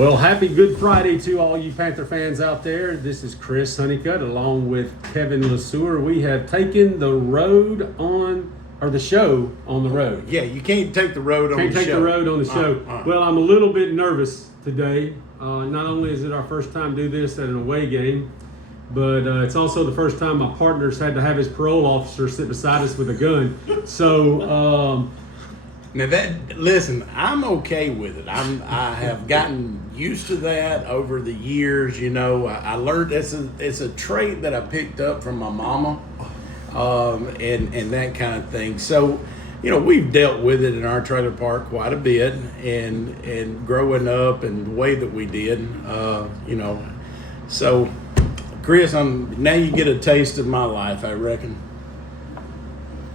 Well, happy Good Friday to all you Panther fans out there. This is Chris Honeycutt along with Kevin LeSueur. We have taken the show on the road. Yeah, you can't take the road on the show. Can't take the road on the show. Well, I'm a little bit nervous today. Not only is it our first time to do this at an away game, but it's also the first time my partner's had to have his parole officer sit beside us with a gun. So, now listen, I'm okay with it. I have gotten used to that over the years. You know, I learned it's a trait that I picked up from my mama, and that kind of thing. So, you know, we've dealt with it in our trailer park quite a bit, and growing up and the way that we did, you know. So, Chris, now you get a taste of my life, I reckon.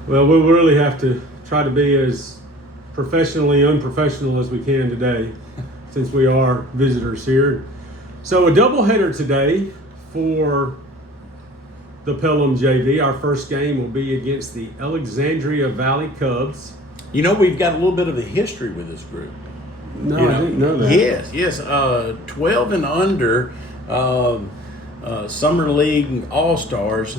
Well, we'll really have to try to be as professionally unprofessional as we can today, since we are visitors here. So a doubleheader today for the Pelham JV. Our first game will be against the Alexandria Valley Cubs. You know, we've got a little bit of a history with this group. No, I didn't know that. Yes. 12 and under, Summer League All-Stars.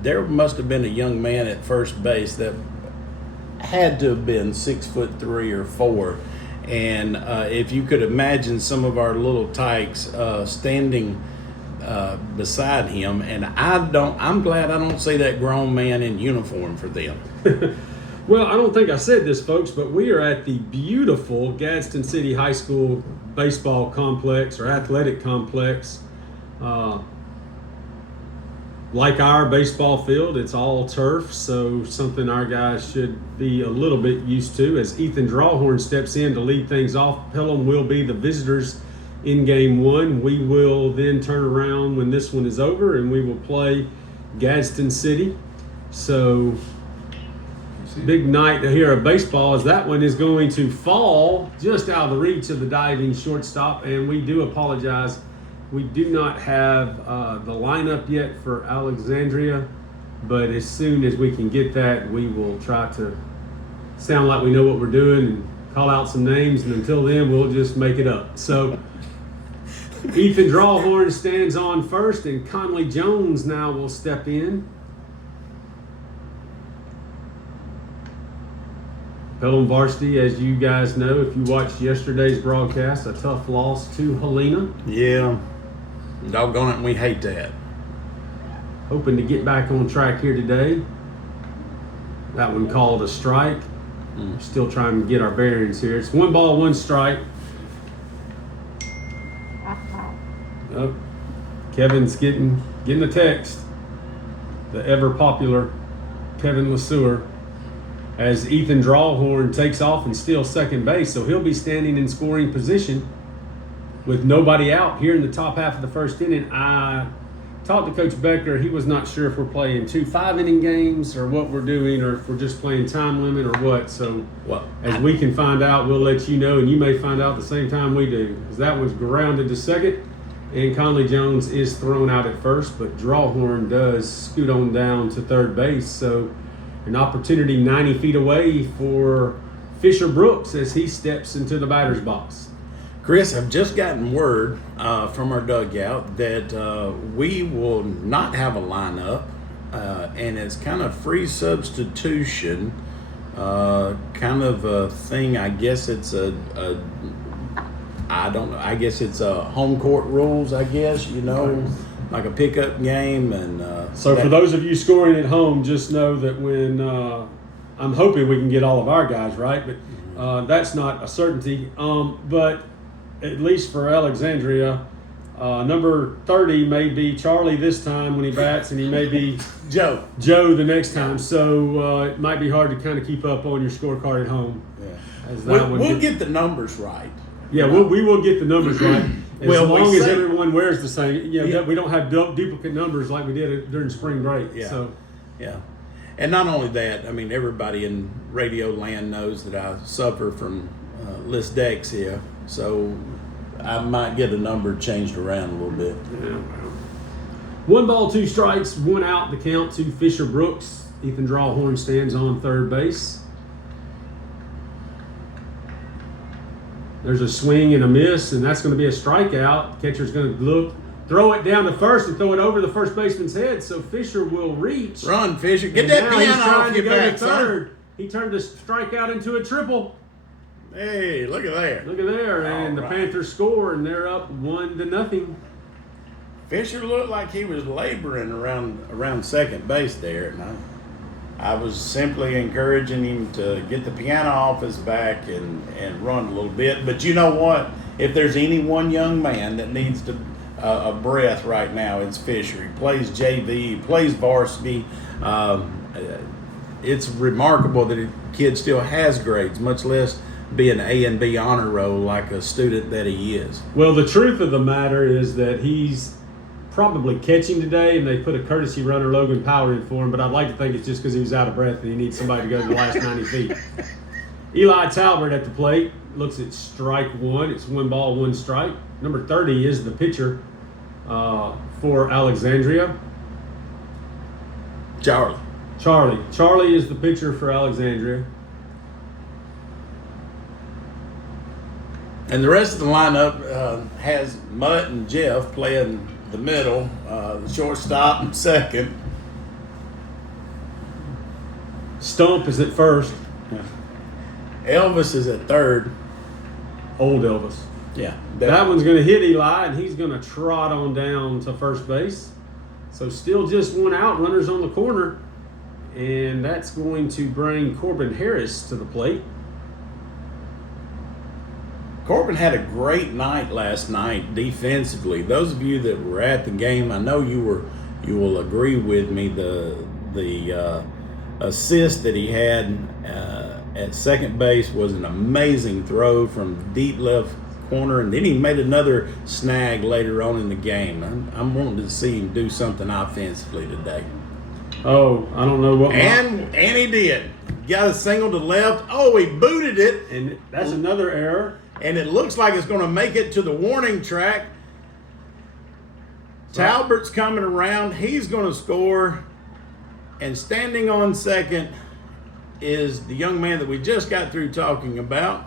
There must have been a young man at first base that had to have been 6'3" or 4", and if you could imagine some of our little tykes standing beside him, and I'm glad I don't see that grown man in uniform for them. Well, I don't think I said this, folks, but we are at the beautiful Gadsden City High School baseball complex or athletic complex. Like our baseball field, it's all turf, so something our guys should be a little bit used to. As Ethan Drawhorn steps in to lead things off, Pelham will be the visitors in game one. We will then turn around when this one is over, and we will play Gadsden City. So, big night here of baseball, as that one is going to fall just out of the reach of the diving shortstop, and we do apologize. We do not have the lineup yet for Alexandria, but as soon as we can get that, we will try to sound like we know what we're doing and call out some names, and until then, we'll just make it up. So, Ethan Drawhorn stands on first, and Conley Jones now will step in. Pelham Varsity, as you guys know, if you watched yesterday's broadcast, a tough loss to Helena. Yeah. Doggone it, we hate that. Hoping to get back on track here today. That one called a strike. Still trying to get our bearings here. It's 1 ball, 1 strike. Oh, Kevin's getting a text. The ever popular Kevin LeSueur, as Ethan Drawhorn takes off and steals second base. So he'll be standing in scoring position with nobody out here in the top half of the first inning. I talked to Coach Becker. He was not sure if we're playing 2 5-inning games or what we're doing, or if we're just playing time limit or what. So as we can find out, we'll let you know, and you may find out the same time we do. Because that was grounded to second, and Conley Jones is thrown out at first, but Drawhorn does scoot on down to third base. So an opportunity 90 feet away for Fisher Brooks as he steps into the batter's box. Chris, I've just gotten word from our dugout that we will not have a lineup, and it's kind of free substitution, kind of a thing. I guess it's I don't know. I guess it's home court rules, I guess, you know, like a pickup game. And so for those of you scoring at home, just know that when I'm hoping we can get all of our guys right, but that's not a certainty. But at least for Alexandria, number 30 may be Charlie this time when he bats, and he may be Joe the next time. So it might be hard to kind of keep up on your scorecard at home. Yeah. We'll get the numbers right. Yeah, we will get the numbers right. As long as everyone wears the same. We don't have duplicate numbers like we did during spring break. Yeah. So. Yeah. And not only that, I mean, everybody in radio land knows that I suffer from dyslexia, so I might get a number changed around a little bit. Yeah. 1 ball, 2 strikes, 1 out, the count to Fisher Brooks. Ethan Drawhorn stands on third base. There's a swing and a miss, and that's going to be a strikeout. Catcher's going to throw it down to first and throw it over the first baseman's head, so Fisher will reach. Run, Fisher. Get And that now he's piano trying off to your go to back, son. third. He turned a strikeout into a triple. Hey, look at there. Look at there, and the right. Panthers score, and they're up 1-0. Fisher looked like he was laboring around second base there, and I was simply encouraging him to get the piano off his back and run a little bit. But you know what? If there's any one young man that needs a breath right now, it's Fisher. He plays JV, he plays varsity. It's remarkable that a kid still has grades, much less be an A and B honor roll like a student that he is. Well, the truth of the matter is that he's probably catching today, and they put a courtesy runner, Logan Power, in for him, but I'd like to think it's just because he was out of breath and he needs somebody to go the last 90 feet. Eli Talbert at the plate looks at strike one. It's 1 ball, 1 strike. Number 30 is the pitcher for Alexandria. Charlie is the pitcher for Alexandria. And the rest of the lineup has Mutt and Jeff playing the middle, the shortstop and second. Stump is at first. Elvis is at third. Old Elvis. Yeah. That one's going to hit Eli, and he's going to trot on down to first base. So still just 1 out, runners on the corner. And that's going to bring Corbin Harris to the plate. Corbin had a great night last night defensively. Those of you that were at the game, I know you will agree with me. The assist that he had at second base was an amazing throw from deep left corner, and then he made another snag later on in the game. I'm wanting to see him do something offensively today. Oh, I don't know what. And he did. Got a single to left. Oh, he booted it. And that's another error. And it looks like it's going to make it to the warning track. Talbert's coming around. He's going to score. And standing on second is the young man that we just got through talking about,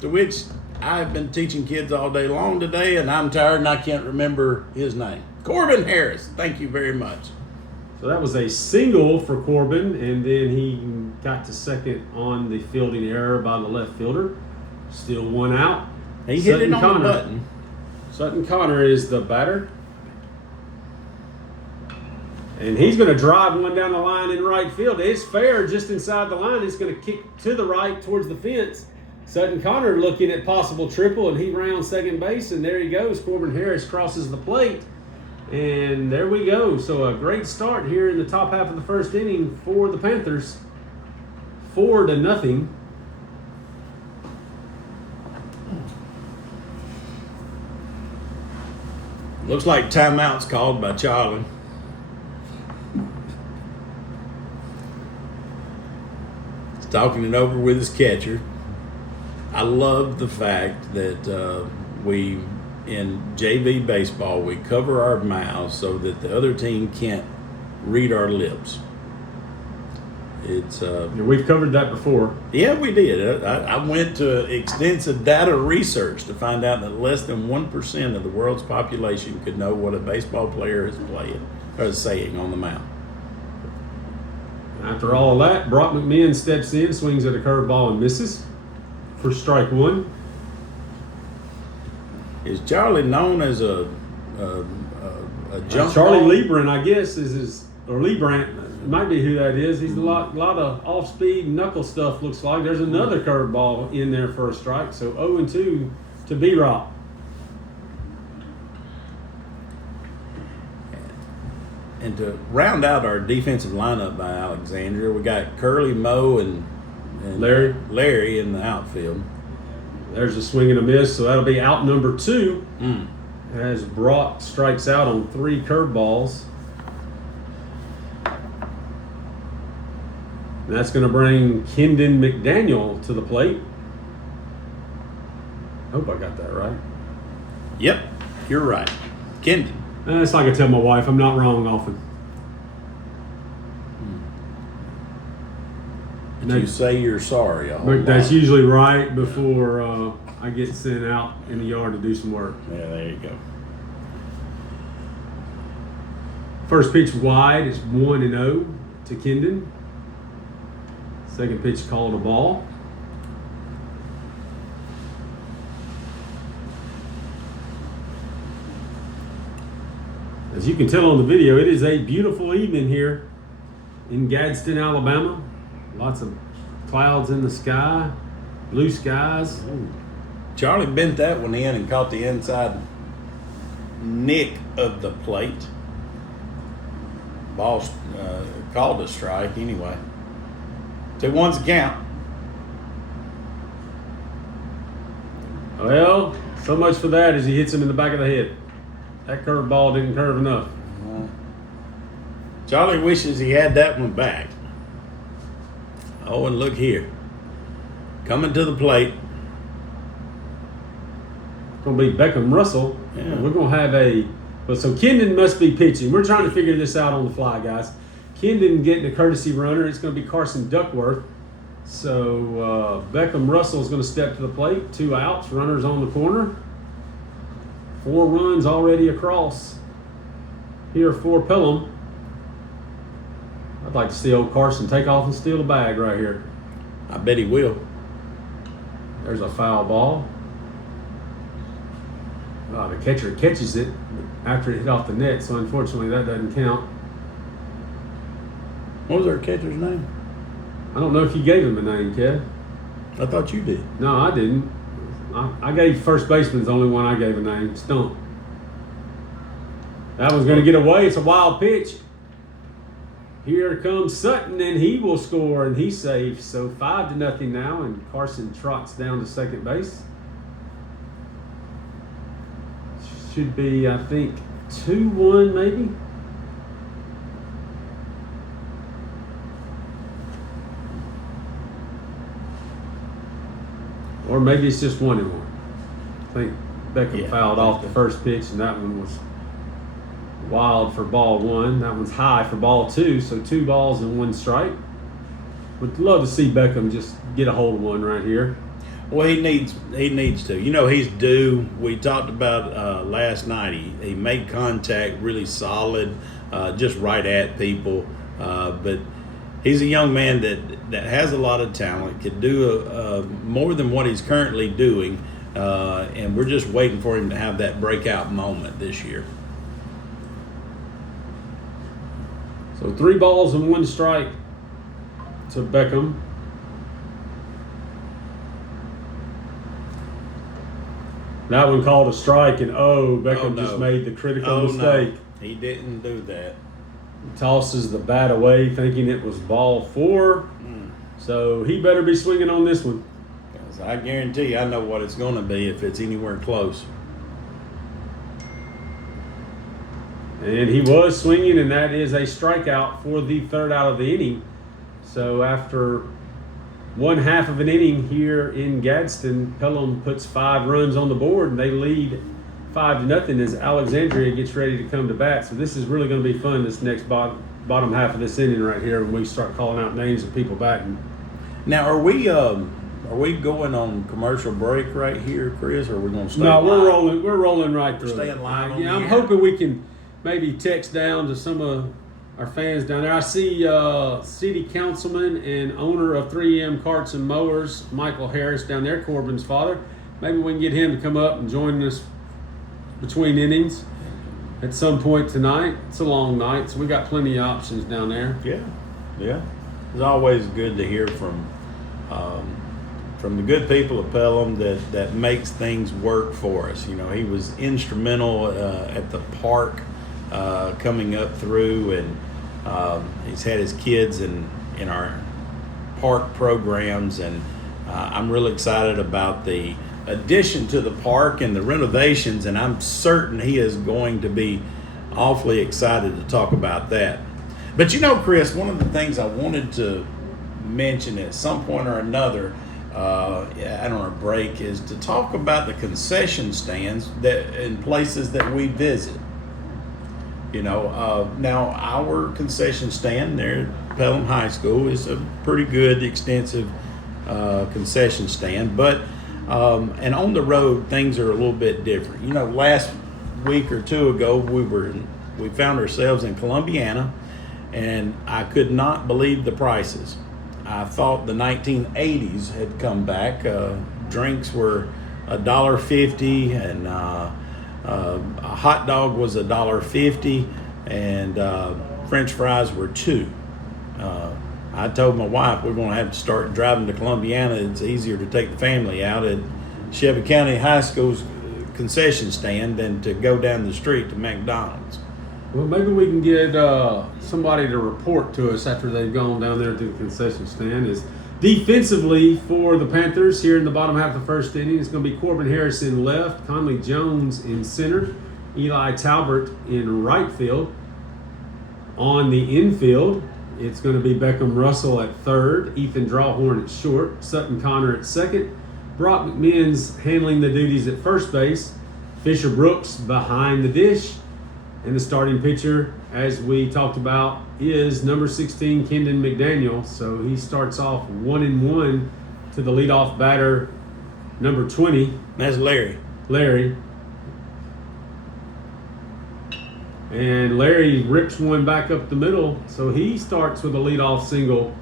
to which I've been teaching kids all day long today, and I'm tired and I can't remember his name. Corbin Harris. Thank you very much. So that was a single for Corbin, and then he got to second on the fielding error by the left fielder. Still 1 out. He hit it on the button. Sutton Connor is the batter. And he's going to drive one down the line in right field. It's fair just inside the line. It's going to kick to the right towards the fence. Sutton Connor looking at possible triple, and he rounds second base, and there he goes. Corbin Harris crosses the plate. And there we go. So a great start here in the top half of the first inning for the Panthers. 4-0. Looks like timeout's called by Charlie. He's talking it over with his catcher. I love the fact that we, in JV baseball, we cover our mouths so that the other team can't read our lips. It's We've covered that before. yeah, we did. I went to extensive data research to find out that less than 1% of the world's population could know what a baseball player is playing or is saying on the mound. After all of that, Brock McMahon steps in, swings at a curveball and misses for strike one. Is Charlie known as a jump Charlie ball? Liebran, I guess, or Liebrandt. It might be who that is. He's a lot of off-speed knuckle stuff, looks like. There's another curveball in there for a strike. So 0-2 to B-Rock. And to round out our defensive lineup by Alexandria, we got Curly, Moe, and Larry in the outfield. There's a swing and a miss, so that'll be out number 2 as Brock strikes out on 3 curveballs. And that's going to bring Kendon McDaniel to the plate. Hope I got that right. Yep, you're right. Kendon. It's like I tell my wife, I'm not wrong often. Did you say you're sorry? But that's usually right before I get sent out in the yard to do some work. Yeah, there you go. First pitch wide is 1-0 to Kendon. Second pitch called a ball. As you can tell on the video, it is a beautiful evening here in Gadsden, Alabama. Lots of clouds in the sky, blue skies. Ooh. Charlie bent that one in and caught the inside nick of the plate. Ball called a strike anyway. 2-1's the count. Well, so much for that as he hits him in the back of the head. That curveball didn't curve enough. Charlie wishes he had that one back. Oh, and look here. Coming to the plate. It's going to be Beckham Russell. Yeah. We're going to have so Kendon must be pitching. We're trying to figure this out on the fly, guys. Kendon getting a courtesy runner. It's going to be Carson Duckworth. So Beckham Russell is going to step to the plate. 2 outs, runners on the corner. 4 runs already across here for Pelham. I'd like to see old Carson take off and steal the bag right here. I bet he will. There's a foul ball. The catcher catches it after it hit off the net, so unfortunately that doesn't count. What was our catcher's name? I don't know if you gave him a name, Kev. I thought you did. No, I didn't. I gave first baseman's the only one I gave a name, Stump. That one's going to get away. It's a wild pitch. Here comes Sutton, and he will score, and he's safe. So 5-0 now, and Carson trots down to second base. Should be, I think, 2-1 maybe. Or maybe it's just 1-1. I think Beckham fouled off the first pitch, and that one was wild for ball 1. That one's high for ball 2, so 2 balls and 1 strike. Would love to see Beckham just get a hold of one right here. Well, he needs to. You know, he's due. We talked about last night. He made contact really solid, just right at people. But he's a young man that has a lot of talent, could do more than what he's currently doing, and we're just waiting for him to have that breakout moment this year. So 3 balls and 1 strike to Beckham. That one called a strike, and Beckham just made the critical mistake. No. He didn't do that. Tosses the bat away, thinking it was ball 4. So he better be swinging on this one. 'Cause I guarantee you, I know what it's going to be if it's anywhere close. And he was swinging, and that is a strikeout for the 3rd out of the inning. So after 1/2 of an inning here in Gadsden, Pelham puts 5 runs on the board, and they lead 5-0 as Alexandria gets ready to come to bat. So this is really going to be fun, this next bottom half of this inning right here, when we start calling out names of people batting. Now, are we going on commercial break right here, Chris, or are we going to stay? No, live? we're rolling right through. Staying live on the I'm air. hoping we can maybe text down to some of our fans down there. I see city councilman and owner of 3M Carts and Mowers, Michael Harris, down there, Corbin's father. Maybe we can get him to come up and join us between innings at some point tonight. It's a long night, so we got plenty of options down there. Yeah. It's always good to hear from the good people of Pelham that makes things work for us. You know, he was instrumental at the park coming up through, and he's had his kids in our park programs, and I'm really excited about the addition to the park and the renovations, and I'm certain he is going to be awfully excited to talk about that. But you know, Chris, one of the things I wanted to mention at some point or another on our break is to talk about the concession stands that in places that we visit. You know, now our concession stand there at Pelham High School is a pretty good, extensive concession stand, but And on the road, things are a little bit different. You know, last week or two ago, we found ourselves in Columbiana, and I could not believe the prices. I thought the 1980s had come back. Drinks were $1.50, and a hot dog was $1.50, and French fries were $2. I told my wife we're going to have to start driving to Columbiana. It's easier to take the family out at Shelby County High School's concession stand than to go down the street to McDonald's. Well, maybe we can get somebody to report to us after they've gone down there to the concession stand. Is defensively for the Panthers here in the bottom half of the first inning, it's going to be Corbin Harris in left, Conley Jones in center, Eli Talbert in right field. On the infield, it's going to be Beckham Russell at third, Ethan Drawhorn at short, Sutton Connor at second, Brock McMinn's handling the duties at first base, Fisher Brooks behind the dish, and the starting pitcher, as we talked about, is number 16, Kendon McDaniel. So he starts off 1-1 to the leadoff batter, number 20. That's Larry. And Larry rips one back up the middle, so he starts with a leadoff single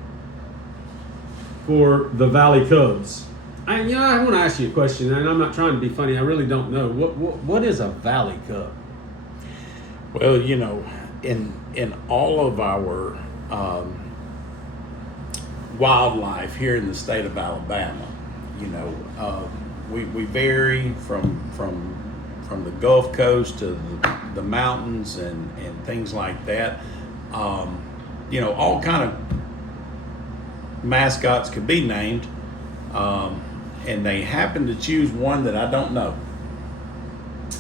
for the Valley Cubs. I want to ask you a question, and I'm not trying to be funny. I really don't know. What is a Valley Cub? Well, you know, in all of our wildlife here in the state of Alabama, you know, we vary from the Gulf Coast to the mountains and things like that. You know, all kind of mascots could be named, and they happen to choose one that I don't know.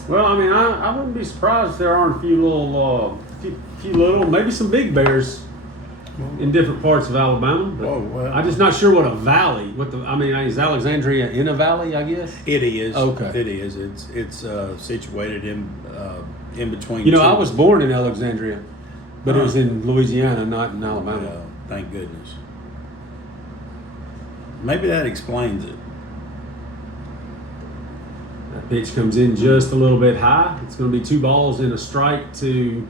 Well, I mean, I wouldn't be surprised if there aren't a few little, maybe some big bears in different parts of Alabama. But I'm just not sure what a valley. Is Alexandria in a valley? I guess it is. Okay, it is. It's situated in between. You know, I was born in Alexandria, but it was in Louisiana, not in Alabama. Thank goodness. Maybe that explains it. That pitch comes in just a little bit high. It's going to be 2 balls and a strike to.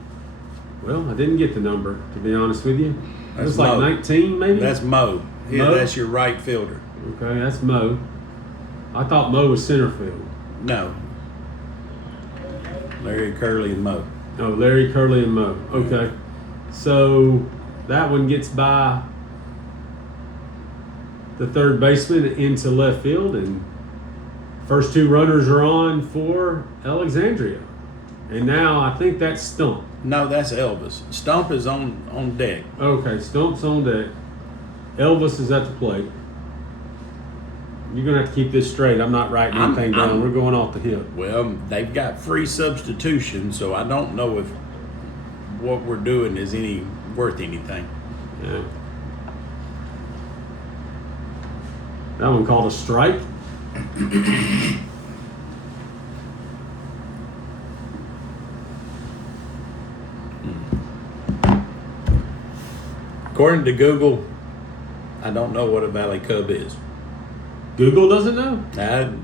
Well, I didn't get the number, to be honest with you. It was like 19, maybe? That's Mo. Yeah, Mo? That's your right fielder. Okay, that's Mo. I thought Mo was center field. No. Larry, Curly, and Mo. Oh, Larry, Curly, and Mo. Okay. So that one gets by the third baseman into left field, and first 2 runners are on for Alexandria. And now I think that's Stump. No, that's Elvis. Stump is on deck. Okay, Stump's on deck. Elvis is at the plate. You're going to have to keep this straight. I'm not writing anything down. We're going off the hip. Well, they've got free substitution, so I don't know if what we're doing is worth anything. Yeah. That one called a strike. According to Google, I don't know what a Valley Cub is. Google doesn't know?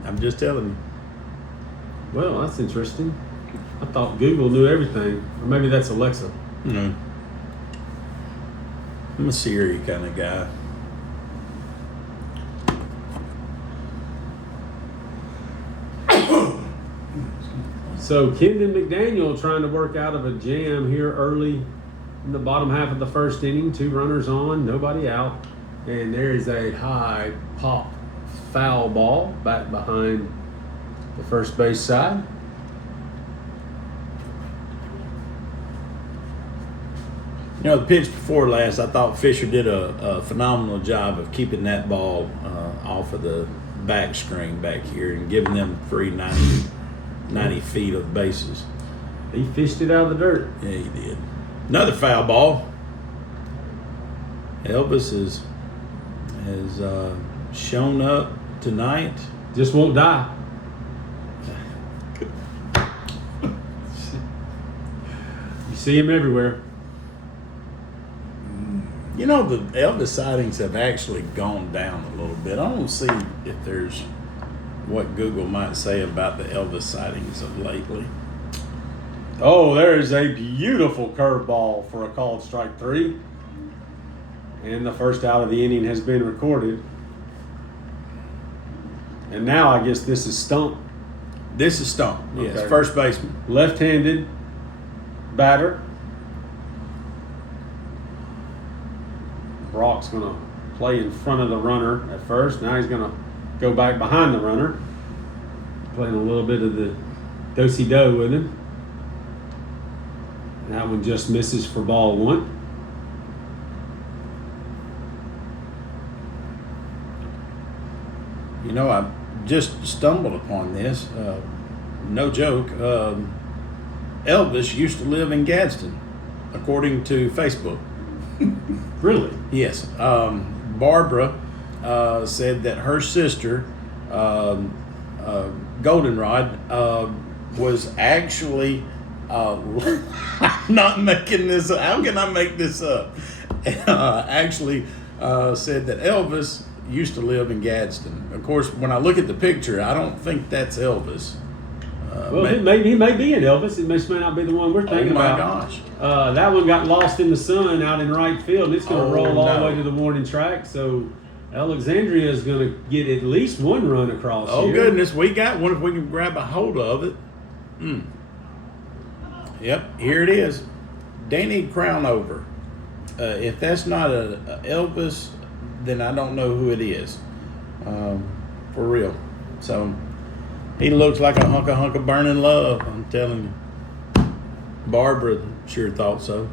I'm just telling you. Well, that's interesting. I thought Google knew everything. Or maybe that's Alexa. I'm a Siri kind of guy. So Kendon McDaniel trying to work out of a jam here early in the bottom half of the first inning. 2 runners on, nobody out. And there is a high pop foul ball back behind the first base side. You know, the pitch before last, I thought Fisher did a phenomenal job of keeping that ball off of the back screen back here and giving them free 90 feet of bases. He fished it out of the dirt. Yeah, he did. Another foul ball. Elvis has shown up tonight. Just won't die. You see him everywhere. You know, the Elvis sightings have actually gone down a little bit. I don't see if there's what Google might say about the Elvis sightings of lately. Oh, there is a beautiful curveball for a called strike 3. And the first out of the inning has been recorded. And now I guess this is Stump. This is Stump, yes, Okay. first baseman. Left-handed batter. Brock's going to play in front of the runner at first. Now he's going to go back behind the runner. Playing a little bit of the do-si-do with him. That one just misses for ball 1. You know, I just stumbled upon this. No joke. Elvis used to live in Gadsden, according to Facebook. Really? Yes. Barbara said that her sister, Goldenrod, was actually. I'm not making this up. How can I make this up? Actually, said that Elvis used to live in Gadsden. Of course, when I look at the picture, I don't think that's Elvis. Well, he may be in Elvis. It may not be the one we're thinking about. Oh, my gosh. That one got lost in the sun out in right field, and it's going to roll all the way to the warning track. So Alexandria is going to get at least one run across Oh, here. goodness. We got one if we can grab a hold of it. Yep, here it is. Danny Crownover. If that's not a Elvis, then I don't know who it is. For real. So he looks like a hunk of burning love, I'm telling you. Barbara sure thought so.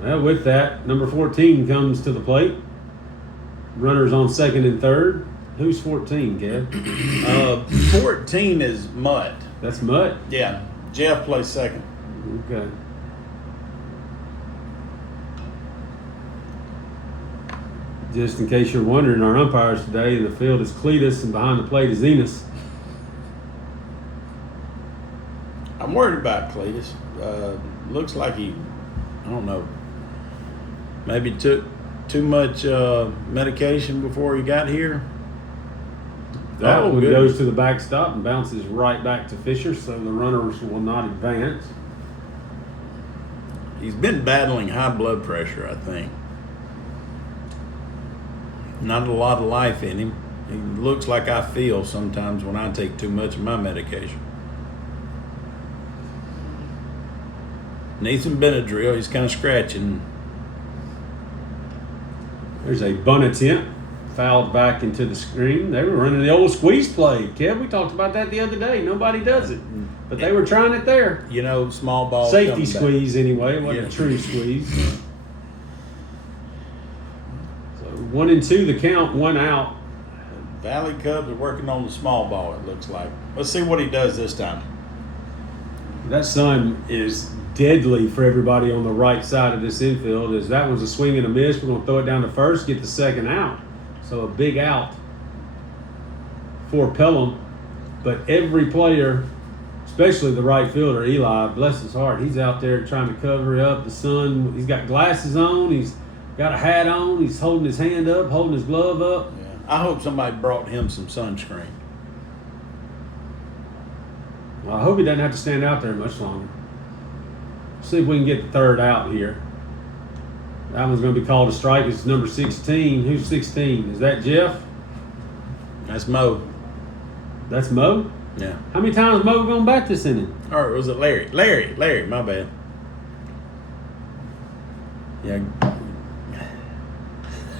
Well, with that, number 14 comes to the plate. Runners on second and third. Who's 14, Kev? 14 is Mutt. That's Mutt? Yeah, Jeff plays second. Okay. Just in case you're wondering, our umpires today in the field is Cletus and behind the plate is Enos. I'm worried about Cletus. Looks like he, I don't know, maybe took too much medication before he got here. That one goodness. goes to the backstop and bounces right back to Fisher, so the runners will not advance. He's been battling high blood pressure, I think. Not a lot of life in him. He looks like I feel sometimes when I take too much of my medication. Needs some Benadryl. He's kind of scratching. There's a bunt attempt, fouled back into the screen. They were running the old squeeze play. Kev, we talked about that the other day. Nobody does it, but they were trying it there. You know, small ball. Safety squeeze anyway. It wasn't a true squeeze. So 1-2 the count, 1 out. Valley Cubs are working on the small ball, it looks like. Let's see what he does this time. That sun is deadly for everybody on the right side of this infield. As that one's a swing and a miss. We're going to throw it down to first, get the second out. So a big out for Pelham. But every player, especially the right fielder, Eli, bless his heart, he's out there trying to cover up the sun. He's got glasses on. He's got a hat on. He's holding his hand up, holding his glove up. Yeah. I hope somebody brought him some sunscreen. Well, I hope he doesn't have to stand out there much longer. See if we can get the third out here. That one's going to be called a strike. It's number 16. Who's 16? Is that Jeff? That's Mo. That's Mo? Yeah. How many times Mo going back this inning? Or was it Larry? Larry, my bad. Yeah.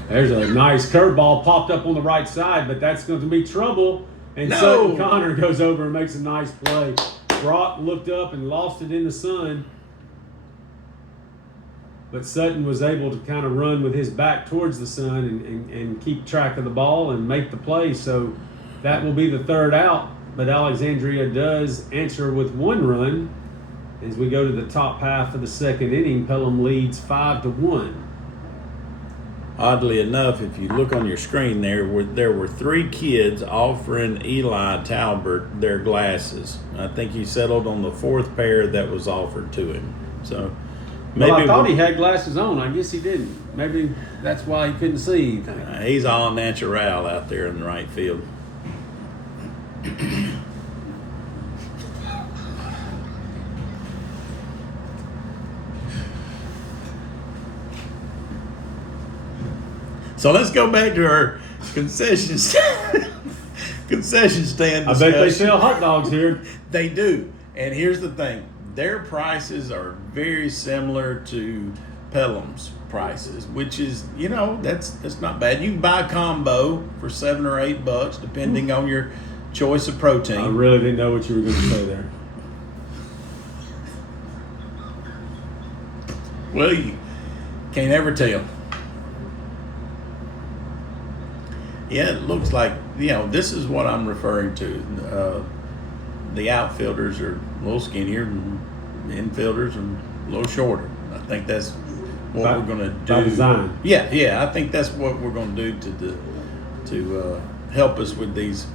There's a nice curveball popped up on the right side, but that's going to be trouble. And No. Sutton Connor goes over and makes a nice play. Brock looked up and lost it in the sun. But Sutton was able to kind of run with his back towards the sun and keep track of the ball and make the play. So that will be the third out. But Alexandria does answer with 1 run. As we go to the top half of the second inning, Pelham leads 5-1. Oddly enough, if you look on your screen there were 3 kids offering Eli Talbert their glasses. I think he settled on the 4th pair that was offered to him. So maybe Well, I thought he had glasses on. I guess he didn't. Maybe that's why he couldn't see anything. he's all natural out there in the right field. So let's go back to our concession stand. Concession stand I bet they discussion. sell hot dogs here. They do. And here's the thing. Their prices are very similar to Pelham's prices, which is, that's not bad. You can buy a combo for $7 or $8, depending on your choice of protein. I really didn't know what you were going to say there. Well, you can't ever tell. Yeah, it looks like, this is what I'm referring to. The outfielders are a little skinnier and the infielders are a little shorter. I think that's what we're going to do. By design. Yeah, I think that's what we're going to do to help us with these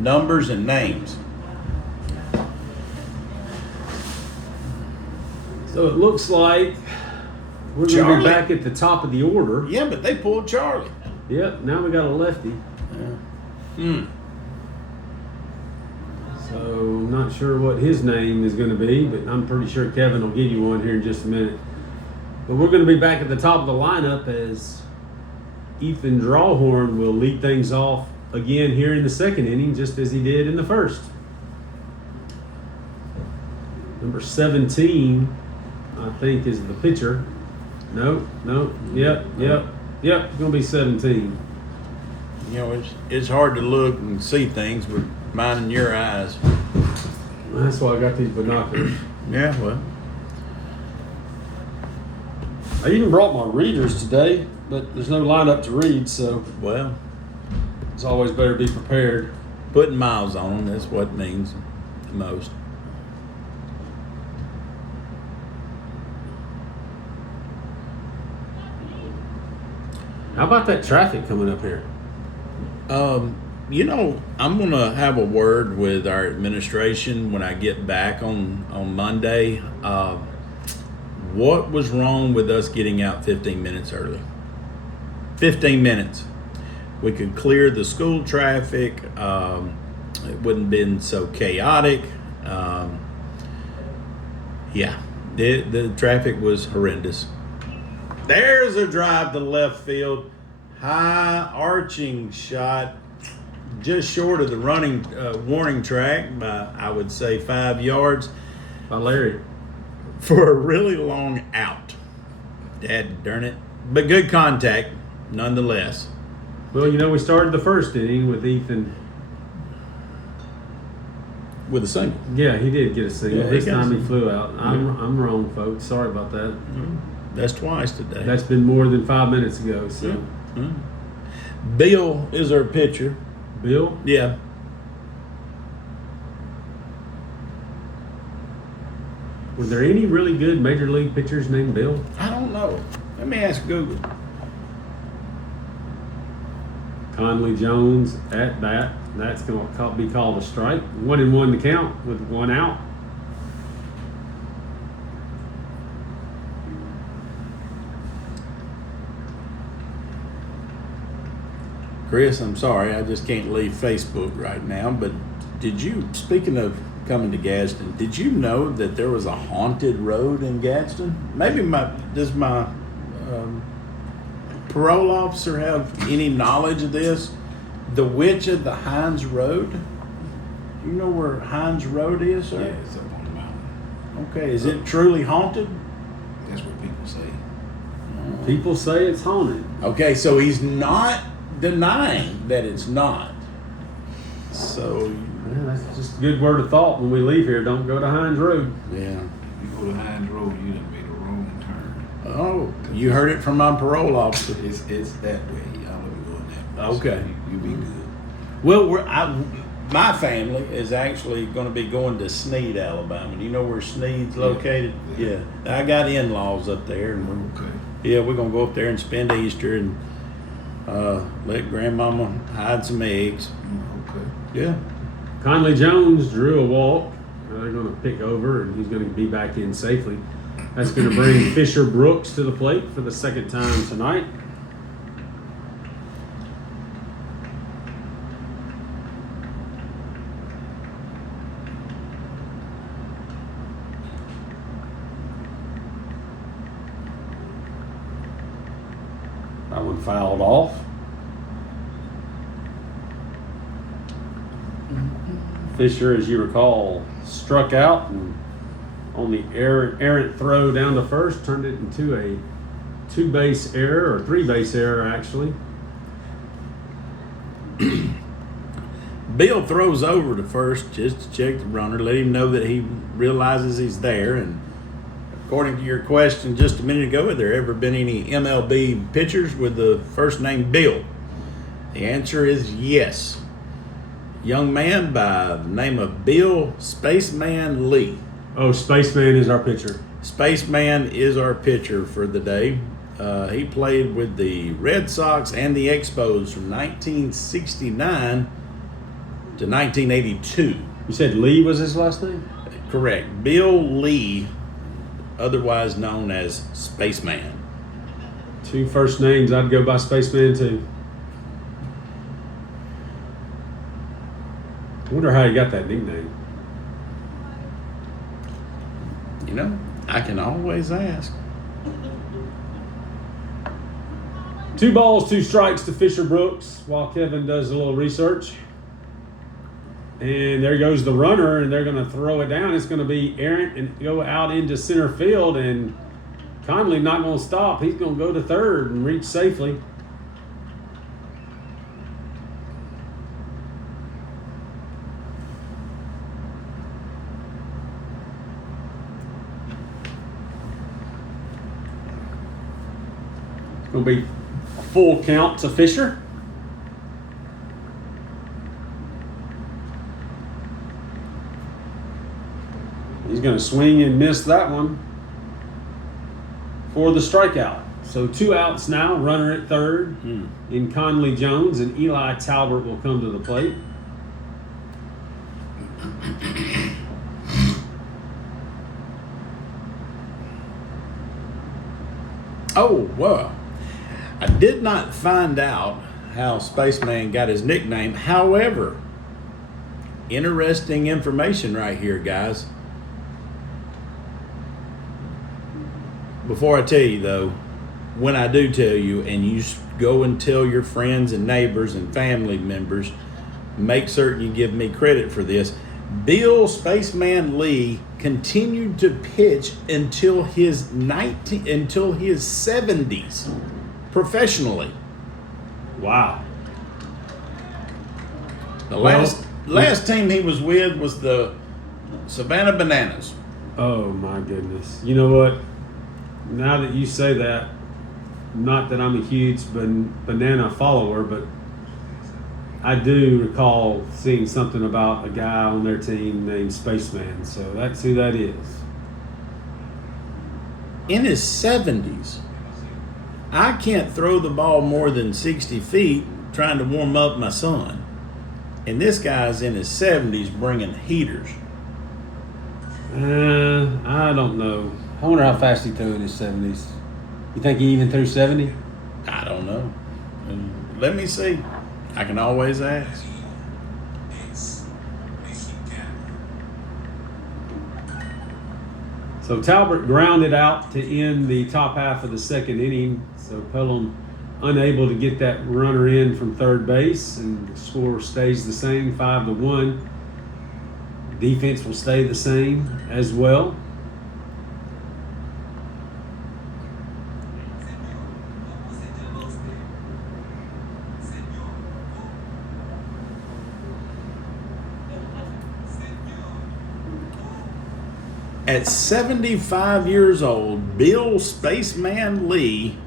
numbers and names. So it looks like we're going to Charlie. be back at the top of the order. Yeah, but they pulled Charlie. Yep, now we got a lefty. Yeah. So not sure what his name is going to be, but I'm pretty sure Kevin will give you one here in just a minute. But we're going to be back at the top of the lineup as Ethan Drawhorn will lead things off again here in the second inning, just as he did in the first. Number 17, I think, is the pitcher. No, yep. It's going to be 17. It's hard to look and see things with mine in your eyes. That's why I got these binoculars. Yeah, well. I even brought my readers today, but there's no lineup to read, so Well, it's always better to be prepared. putting miles on them, that's what it means the most. How about that traffic coming up here? I'm going to have a word with our administration when I get back on Monday. What was wrong with us getting out 15 minutes early? 15 minutes. We could clear the school traffic. It wouldn't have been so chaotic. The traffic was horrendous. There's a drive to left field. High arching shot just short of the running warning track by, I would say, 5 yards. By Larry. For a really long out. Dad darn it. But good contact nonetheless. Well, we started the first inning with Ethan. With a single. Yeah, he did get a single. Yeah, This he got a time he single. flew out. I'm wrong, folks. Sorry about that. That's twice today. That's been more than 5 minutes ago. So, Bill is our pitcher. Bill, Yeah. were there any really good major league pitchers named Bill? I don't know. Let me ask Google. Conley Jones at bat. That's going to be called a strike. 1-1 to count with 1 out. Chris, I'm sorry, I just can't leave Facebook right now, but speaking of coming to Gadsden, did you know that there was a haunted road in Gadsden? Maybe does my parole officer have any knowledge of this? The Witch of the Hines Road? You know where Hines Road is, sir? Yeah, it's up on the mountain. Okay, is it truly haunted? That's what people say. People say it's haunted. Okay, so he's not denying that it's not. So, Yeah, that's just a good word of thought when we leave here. Don't go to Hines Road. yeah. If you go to Hines Road, you done made a wrong turn. Oh, you heard it from my parole officer. It's that way. Y'all don't be going that way. Okay. So you be good. Well, my family is actually going to be going to Sneed, Alabama. Do you know where Sneed's located? Yeah. Yeah. I got in-laws up there, and we're going to go up there and spend Easter and let Grandmama hide some eggs. Okay. Yeah. Conley Jones drew a walk. They're going to pick over, and he's going to be back in safely. That's going to bring Fisher Brooks to the plate for the second time tonight. one fouled off. Fisher, as you recall, struck out and on the errant throw down to first, turned it into a 2-base error, or 3-base error actually. Bill throws over to first just to check the runner, let him know that he realizes he's there. And according to your question just a minute ago, have there ever been any MLB pitchers with the first name Bill? The answer is yes. Young man by the name of Bill Spaceman Lee. Oh, Spaceman is our pitcher. Spaceman is our pitcher for the day. He played with the Red Sox and the Expos from 1969 to 1982. You said Lee was his last name? Correct. Bill Lee, otherwise known as Spaceman. 2 first names, I'd go by Spaceman too. I wonder how he got that nickname. You know, I can always ask. 2 balls, 2 strikes to Fisher Brooks while Kevin does a little research. And there goes the runner, and they're going to throw it down. It's going to be errant and go out into center field, and Conley not going to stop. He's going to go to third and reach safely. It's going to be a full count to Fisher. He's going to swing and miss that one for the strikeout. So 2 outs now, runner at third in Conley Jones, and Eli Talbert will come to the plate. Oh, well, I did not find out how Spaceman got his nickname. However, interesting information right here, guys. Before I tell you, though, when I do tell you, and you go and tell your friends and neighbors and family members, make certain you give me credit for this. Bill Spaceman Lee continued to pitch until his 70s professionally. Wow. The last team he was with was the Savannah Bananas. Oh, my goodness. You know what? Now that you say that, not that I'm a huge banana follower, but I do recall seeing something about a guy on their team named Spaceman. So that's who that is. In his 70s. I can't throw the ball more than 60 feet trying to warm up my son. And this guy's in his 70s bringing heaters. I don't know. I wonder how fast he threw in his 70s. You think he even threw 70? I don't know. Let me see. I can always ask. So Talbot grounded out to end the top half of the second inning. So Pelham unable to get that runner in from third base, and the score stays the same, 5-1. Defense will stay the same as well. At 75 years old, Bill Spaceman Lee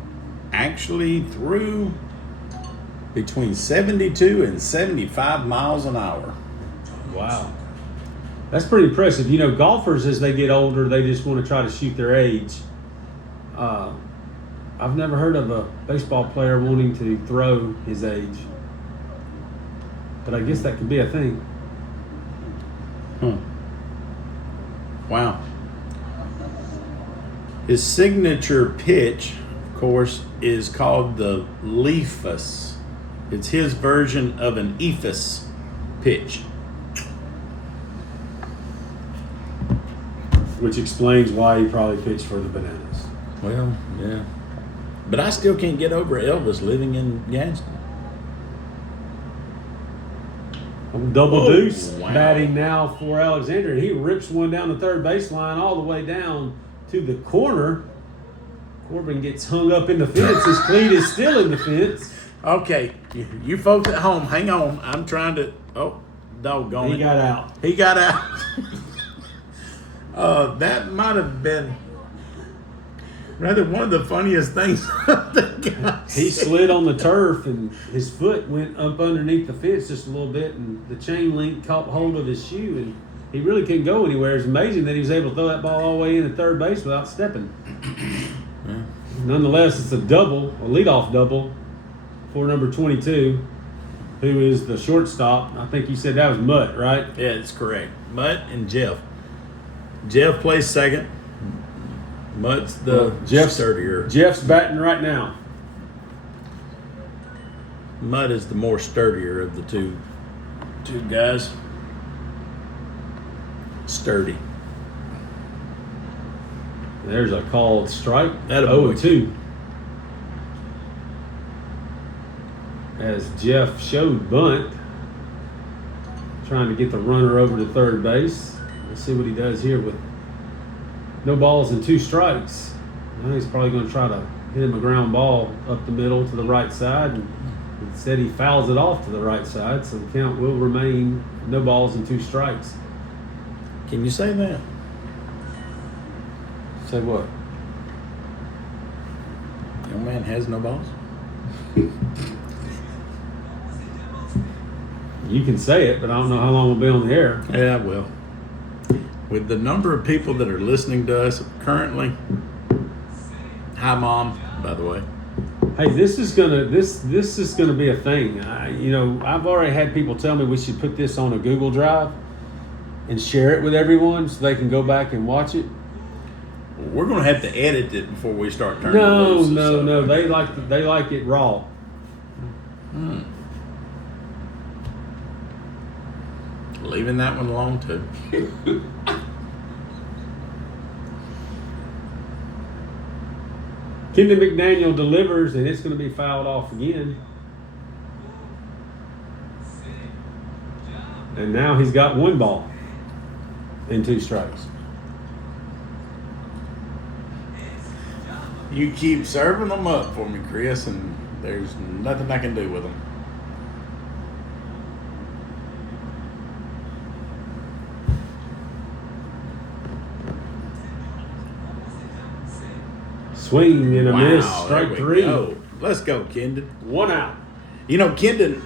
actually threw between 72 and 75 miles an hour. Wow. That's pretty impressive. You know, golfers, as they get older, they just want to try to shoot their age. I've never heard of a baseball player wanting to throw his age. But I guess that could be a thing. Wow. His signature pitch, of course, is called the leafus. It's his version of an ephus pitch. Which explains why he probably pitched for the Bananas. Well, yeah. But I still can't get over Elvis living in Gadsden. Double deuce wow. batting now for Alexandria. He rips one down the third baseline all the way down to the corner. Corbin gets hung up in the fence. His cleat is still in the fence. Okay, you folks at home, hang on. I'm trying to. Oh, doggone it. He got out. He got out. That might have been rather one of the funniest things. He slid on the turf and his foot went up underneath the fence just a little bit, and the chain link caught hold of his shoe, and he really couldn't go anywhere. It's amazing that he was able to throw that ball all the way in at third base without stepping. Yeah. Nonetheless, it's a double, a leadoff double for number 22, who is the shortstop. I think you said that was Mutt, right? Yeah, it's correct. Mutt and Jeff. Jeff plays second. Mutt's the sturdier. Jeff's batting right now. Mutt is the more sturdier of the two guys. Sturdy. There's a called strike. Atta boy. 0-2. As Jeff showed bunt, trying to get the runner over to third base. Let's see what he does here with no balls and 2 strikes. Now he's probably going to try to hit him a ground ball up the middle to the right side. And instead, he fouls it off to the right side, so the count will remain no balls and 2 strikes. Can you say that? Say what? Young man has no balls? You can say it, but I don't know how long we'll be on the air. Yeah, well. With the number of people that are listening to us currently, hi Mom, by the way. Hey, this is gonna be a thing. I've already had people tell me we should put this on a Google Drive and share it with everyone so they can go back and watch it. We're gonna have to edit it before we start turning No. loose. They like it raw. Leaving that one alone too. Kendon McDaniel delivers, and it's going to be fouled off again. And now he's got 1 ball and 2 strikes. You keep serving them up for me, Chris, and there's nothing I can do with them. Swing and a miss. there Strike we 3. go. Let's go, Kendon. 1 out. You know, Kendon,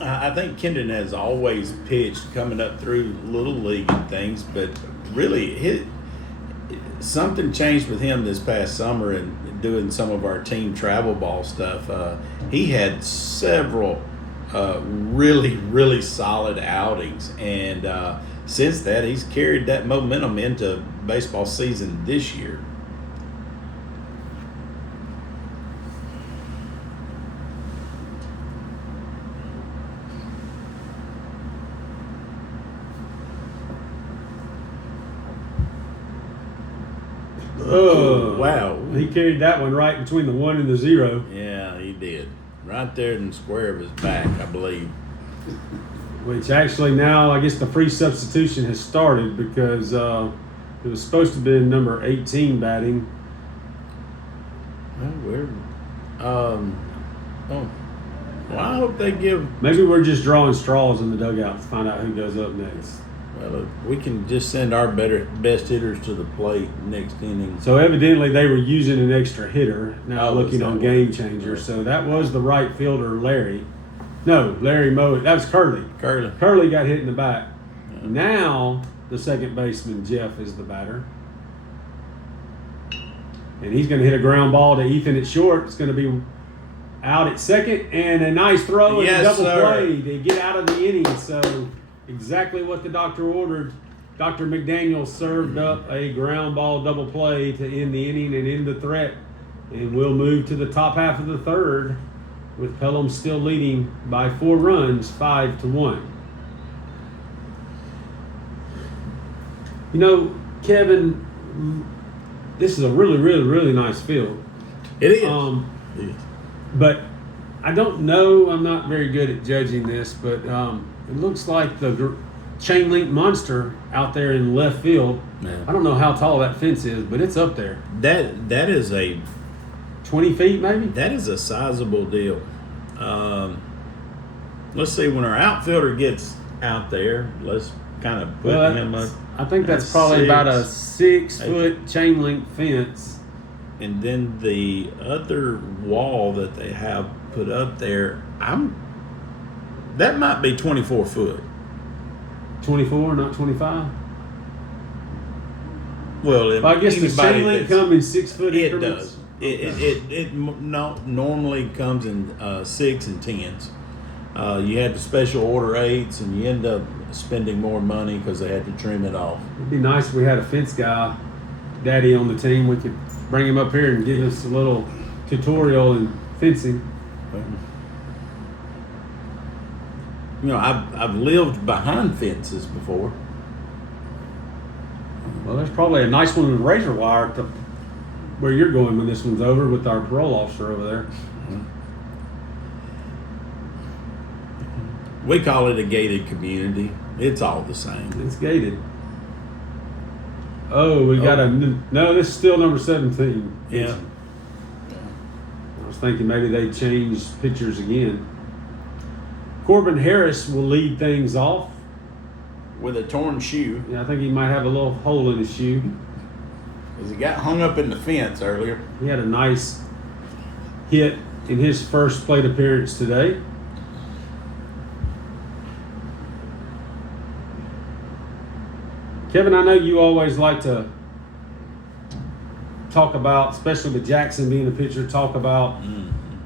I think Kendon has always pitched coming up through Little League and things, but really something changed with him this past summer and doing some of our team travel ball stuff. He had several really, really solid outings, and since that, he's carried that momentum into baseball season this year. Oh, wow. He carried that one right between the 1 and the 0. Yeah, he did. Right there in the square of his back, I believe. Which actually now, I guess the free substitution has started because it was supposed to be number 18 batting. Well, I hope they give. Maybe we're just drawing straws in the dugout to find out who goes up next. Well, we can just send our best hitters to the plate next inning. So evidently they were using an extra hitter. Now looking on that Game Changer. So that was the right fielder, Larry. No, Larry Moe. That was Curley. Curley got hit in the back. Yeah. Now the second baseman, Jeff, is the batter. And he's going to hit a ground ball to Ethan at short. It's going to be out at second. And a nice throw and a double play to get out of the inning. So exactly what the doctor ordered. Dr. McDaniel served up a ground ball double play to end the inning and end the threat. And we'll move to the top half of the third with Pelham still leading by 4 runs, 5-1. You know, Kevin, this is a really, really, really nice field. It is. Um, It is. but I don't know. I'm not very good at judging this, but it looks like the chain link monster out there in left field. Yeah. I don't know how tall that fence is, but it's up there. That is a 20 feet, maybe. That is a sizable deal. Let's see, when our outfielder gets out there, let's kind of put him up. I think that's at probably about a 6, 6-foot chain link fence. And then the other wall that they have put up there, that might be 24 foot. 24, not 25. Well, I guess the anybody chain link that's- come in 6-foot It increments. does. It normally comes in 6 and 10s. You had the special order 8s, and you end up spending more money because they had to trim it off. It'd be nice if we had a fence guy, daddy on the team. We could bring him up here and give us a little tutorial in fencing. You know, I've lived behind fences before. Well, there's probably a nice one with razor wire at where you're going when this one's over with our parole officer over there. We call it a gated community. It's all the same. It's gated. Oh, we got no, this is still number 17. Yeah. I was thinking maybe they changed pictures again. Corbin Harris will lead things off. With a torn shoe, Yeah, I think he might have a little hole in his shoe. because he got hung up in the fence earlier. He had a nice hit in his first plate appearance today. Kevin, I know you always like to talk about, especially with Jackson being a pitcher, talk about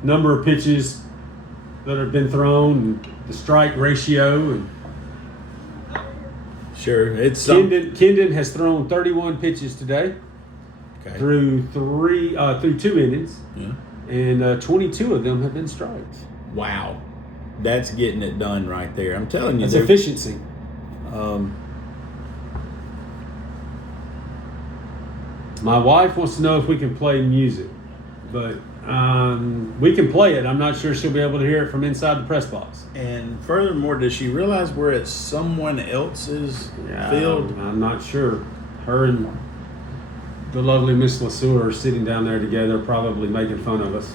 number of pitches that have been thrown and the strike ratio. And Sure, it's Kendon has thrown 31 pitches today okay. through 2 innings, Yeah. and 22 of them have been strikes. Wow, that's getting it done right there. I'm telling you, That's they're- efficiency. My wife wants to know if we can play music, but we can play it. I'm not sure she'll be able to hear it from inside the press box. And furthermore, does she realize we're at someone else's field? I'm not sure. Her and the lovely Miss LeSueur are sitting down there together, probably making fun of us.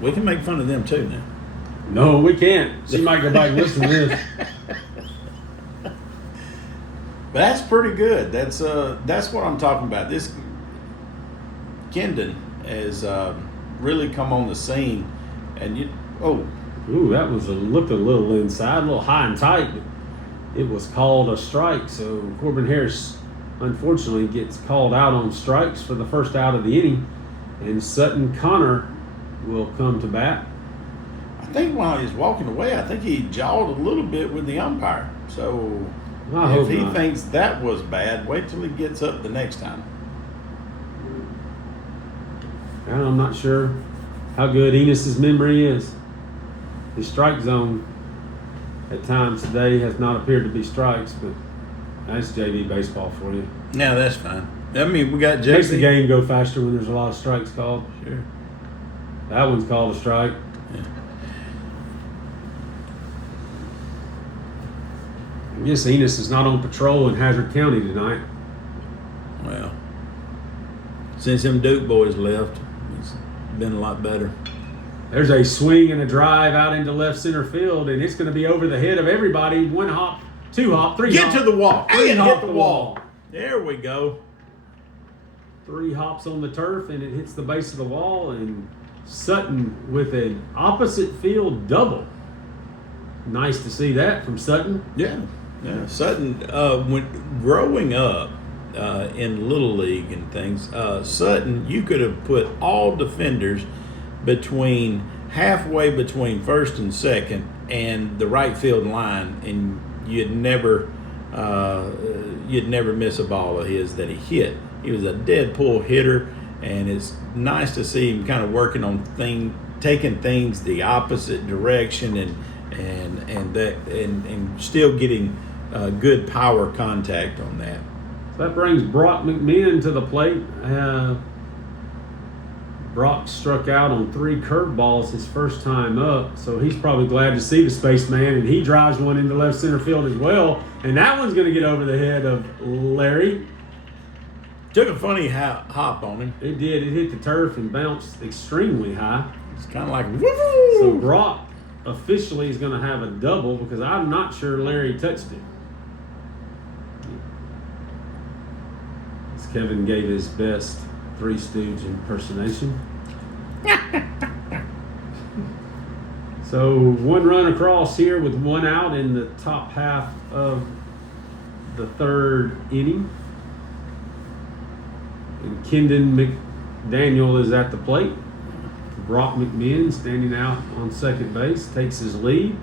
We can make fun of them too now. No, we can't. She might go back and listen to this. But that's pretty good. That's what I'm talking about. This Kendon has really come on the scene, and Ooh, that was looked a little inside, a little high and tight. But it was called a strike, so Corbin Harris unfortunately gets called out on strikes for the first out of the inning, and Sutton Connor will come to bat. I think while he's walking away, I think he jawed a little bit with the umpire. So I hope if he not. thinks that was bad, wait till he gets up the next time. And I'm not sure how good Enos's memory is. His strike zone at times today has not appeared to be strikes, but that's JV baseball for you. No, that's fine. I mean, we got Makes the JV. game go faster when there's a lot of strikes called. Sure. That one's called a strike. Yeah. I guess Enos is not on patrol in Hazard County tonight. Well, since them Duke boys left, it's been a lot better. There's a swing and a drive out into left center field, and it's going to be over the head of everybody. 1 hop, 2 hop, 3 hop. Get to the wall. Three And hop hit the wall. There we go. 3 hops on the turf, and it hits the base of the wall, and Sutton with an opposite field double. Nice to see that from Sutton. Yeah. Sutton, when growing up in Little League and things, Sutton, you could have put all defenders halfway between first and second and the right field line, and you'd never miss a ball of his that he hit. He was a dead pull hitter, and it's nice to see him kind of working on taking things the opposite direction and still getting good power contact on that. That brings Brock McMahon to the plate. Brock struck out on 3 curveballs his first time up, so he's probably glad to see the spaceman, and he drives one into left center field as well, and that one's going to get over the head of Larry. Took a funny hop on him. It did. It hit the turf and bounced extremely high. It's kind of like, woo! So Brock officially is going to have a double because I'm not sure Larry touched it. As Kevin gave his best Three Stooge impersonation. So 1 run across here with 1 out in the top half of the 3rd inning. And Kendon McDaniel is at the plate. Brock McMinn standing out on second base, takes his lead.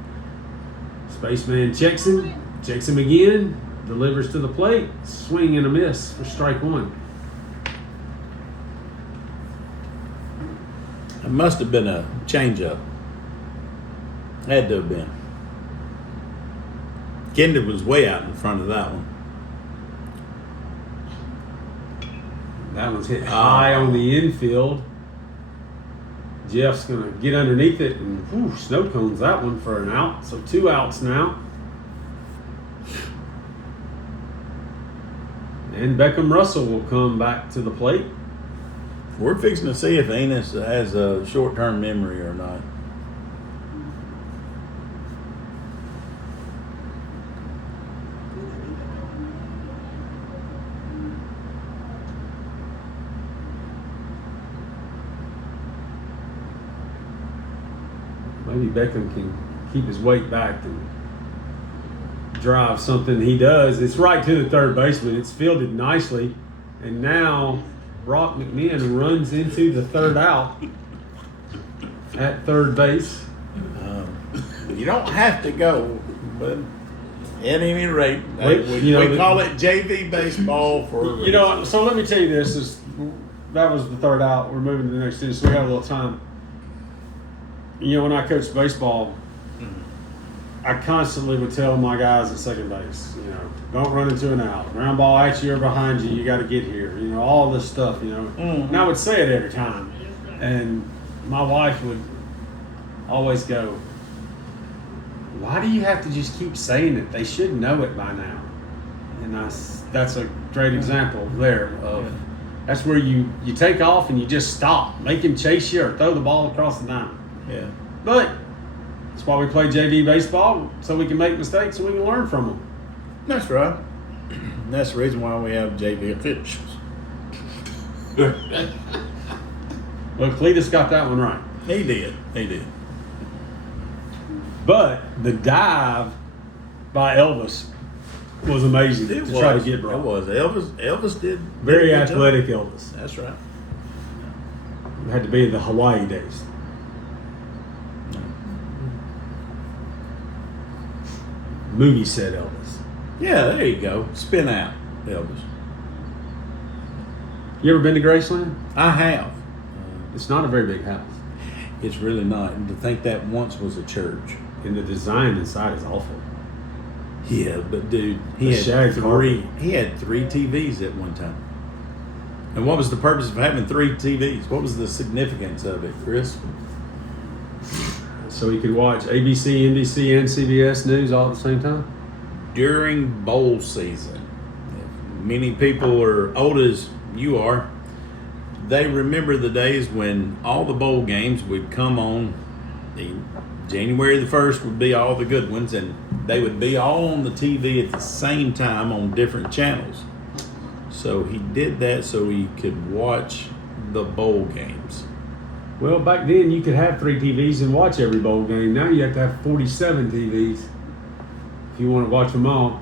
Spaceman checks him again, delivers to the plate, swing and a miss for strike 1. It must have been a changeup. Had to have been. Kendon was way out in front of that one. That one's hit high on the infield. Jeff's going to get underneath it and snow cones that one for an out. So 2 outs now. And Beckham Russell will come back to the plate. We're fixing to see if Enos has a short-term memory or not. Maybe Beckham can keep his weight back and drive something. He does. It's right to the third baseman. It's fielded nicely. And now Brock McMinn runs into the 3rd out at third base. You don't have to go, but at any rate, We call it JV baseball for a reason. So let me tell you this. That was the 3rd out. We're moving to the next inning, so we have a little time. When I coached baseball, I constantly would tell my guys at second base, don't run into an out. Ground ball at you or behind you, you got to get here. All this stuff, And I would say it every time. And my wife would always go, why do you have to just keep saying it? They should know it by now. And that's a great example there of that's where you take off and you just stop. Make him chase you or throw the ball across the diamond. Yeah. But that's why we play JV baseball, so we can make mistakes and we can learn from them. That's right. That's the reason why we have JV officials. Well, Cletus got that one right. He did. But the dive by Elvis was amazing try to get Brock. It was. Elvis did Very a good job. athletic Elvis. That's right. It had to be in the Hawaii days. Movie set Elvis. Yeah, there you go. Spin out, Elvis. You ever been to Graceland? I have. It's not a very big house. It's really not. And to think that once was a church. And the design inside is awful. Yeah, but dude, he The had shag carpet. He had 3 TVs at one time. And what was the purpose of having 3 TVs? What was the significance of it, Chris? So he could watch ABC, NBC, and CBS News all at the same time? During bowl season, many people are old as you are. They remember the days when all the bowl games would come on. January the 1st would be all the good ones, and they would be all on the TV at the same time on different channels. So he did that so he could watch the bowl games. Well, back then you could have 3 TVs and watch every bowl game. Now you have to have 47 TVs if you want to watch them all.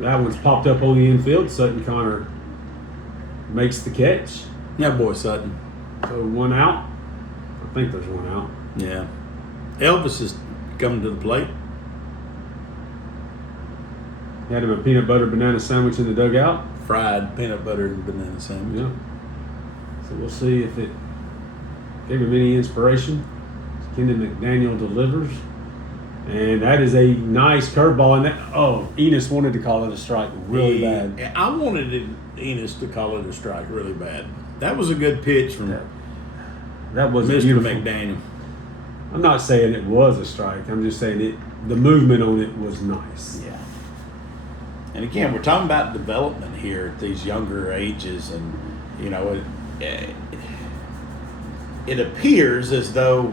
That one's popped up on the infield. Sutton Connor makes the catch. That boy Sutton. So 1 out. I think there's 1 out. Yeah. Elvis is coming to the plate. Had him a peanut butter banana sandwich in the dugout. Fried peanut butter and banana sandwich. Yeah. So we'll see if it gave him any inspiration. Kendon McDaniel delivers. And that is a nice curveball. And Enos wanted to call it a strike really bad. I wanted Enos to call it a strike really bad. That was a good pitch from That was Mr. beautiful. McDaniel. I'm not saying it was a strike. I'm just saying the movement on it was nice. Yeah. And again, we're talking about development here at these younger ages, and it appears as though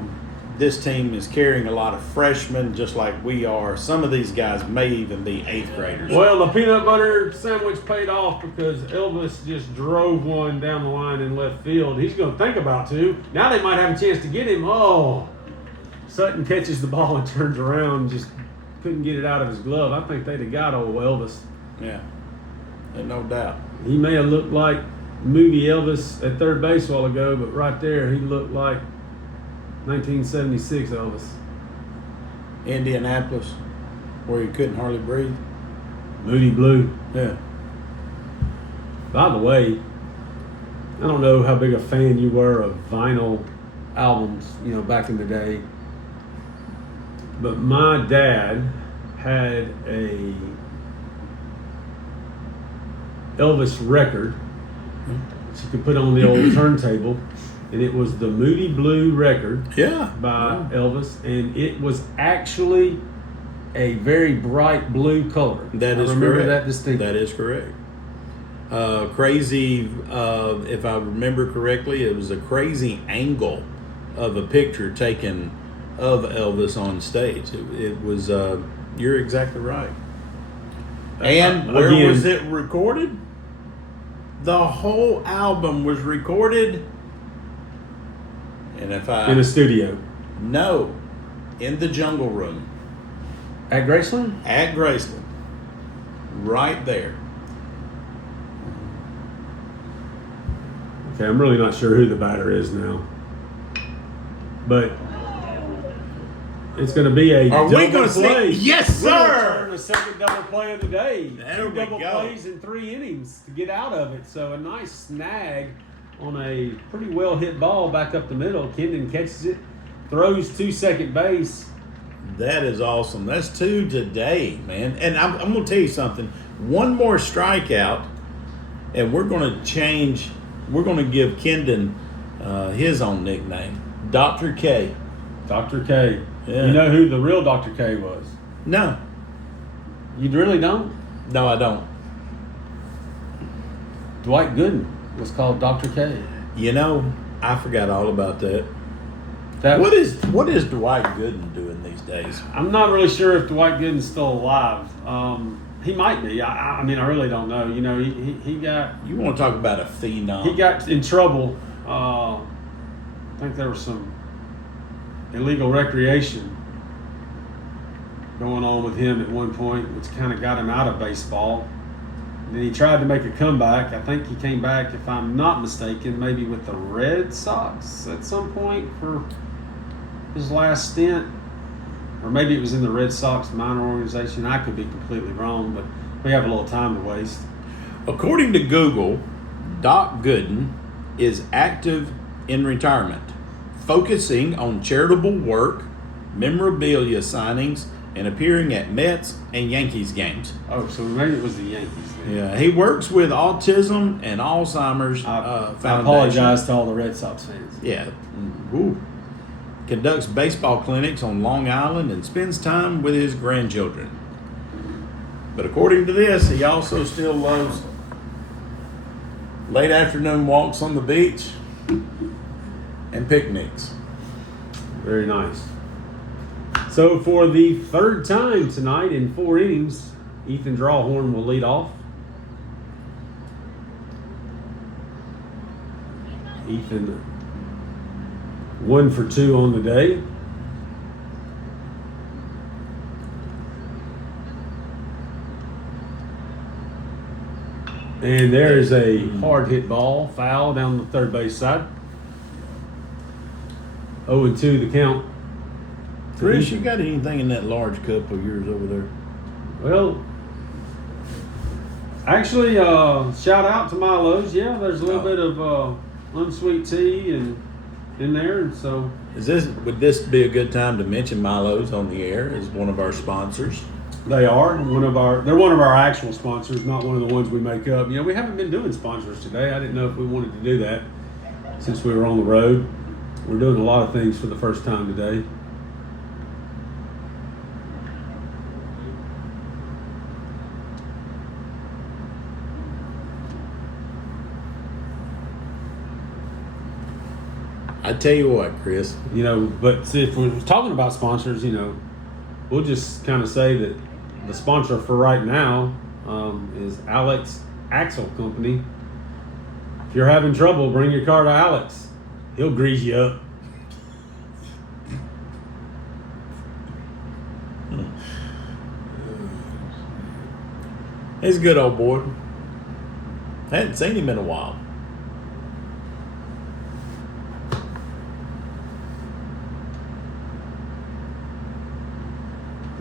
this team is carrying a lot of freshmen, just like we are. Some of these guys may even be 8th graders. Well, the peanut butter sandwich paid off because Elvis just drove one down the line in left field. He's going to think about two. Now they might have a chance to get him. Oh, Sutton catches the ball and turns around, just couldn't get it out of his glove. I think they'd have got old Elvis. Yeah, and no doubt. He may have looked like movie Elvis at third base a while ago, but right there he looked like 1976 Elvis. Indianapolis, where you couldn't hardly breathe. Moody Blue. Yeah. By the way, I don't know how big a fan you were of vinyl albums, back in the day. But my dad had a Elvis record that you could put on the old turntable, and it was the Moody Blue record Yeah. by Elvis, and it was actually a very bright blue color. That is I remember correct. that distinctly. That is correct. Crazy, if I remember correctly, it was a crazy angle of a picture taken of Elvis on stage. It was, you're exactly right. And where Again, was it recorded? The whole album was recorded. And if I in a studio no, in the Jungle Room at Graceland. at Graceland, right there. Okay, I'm really not sure who the batter is now, but it's going to be a Are we double going to play. see? Yes, We're gonna sir. turn the second double play of the day. There Two we double go. plays in 3 innings to get out of it. So a nice snag on a pretty well hit ball back up the middle. Kendon catches it, throws to second base. That is awesome. That's 2 today, man. And I'm going to tell you something. One more strikeout, and we're going to change. We're going to give Kendon his own nickname, Dr. K. Dr. K. Yeah. You know who the real Dr. K was? No, You really don't? no, I don't. Dwight Gooden was called Dr. K. I forgot all about that. That What is Dwight Gooden doing these days? I'm not really sure if Dwight Gooden's still alive. He might be. I mean, I really don't know. He got You want to talk about a phenom? he got in trouble. I think there was some illegal recreation going on with him at one point, which kind of got him out of baseball. Then he tried to make a comeback. I think he came back, if I'm not mistaken, maybe with the Red Sox at some point for his last stint. Or maybe it was in the Red Sox minor organization. I could be completely wrong, but we have a little time to waste. According to Google, Doc Gooden is active in retirement, focusing on charitable work, memorabilia signings, and appearing at Mets and Yankees games. Oh, so maybe it was the Yankees then. Yeah, he works with Autism and Alzheimer's I Foundation. apologize to all the Red Sox fans. Yeah. Ooh. Conducts baseball clinics on Long Island and spends time with his grandchildren. But according to this, he also still loves late afternoon walks on the beach and picnics. Very nice. So for the third time tonight in 4 innings, Ethan Drawhorn will lead off. Ethan 1 for 2 on the day. And there is a hard hit ball, foul down the third base side. 0-2 the count. Chris, you got anything in that large cup of yours over there? Well, actually, shout out to Milo's. Yeah, there's a little bit of unsweet tea and in there, and so Would this be a good time to mention Milo's on the air as one of our sponsors? they are they're one of our actual sponsors, not one of the ones we make up. We haven't been doing sponsors today. I didn't know if we wanted to do that. since we were on the road. We're doing a lot of things for the first time today. I tell you what, Chris. You know, but see, if we're talking about sponsors, you know, we'll just kind of say that the sponsor for right now is Alex Axle Company. If you're having trouble, bring your car to Alex. He'll grease you up. He's a good old boy. I hadn't seen him in a while.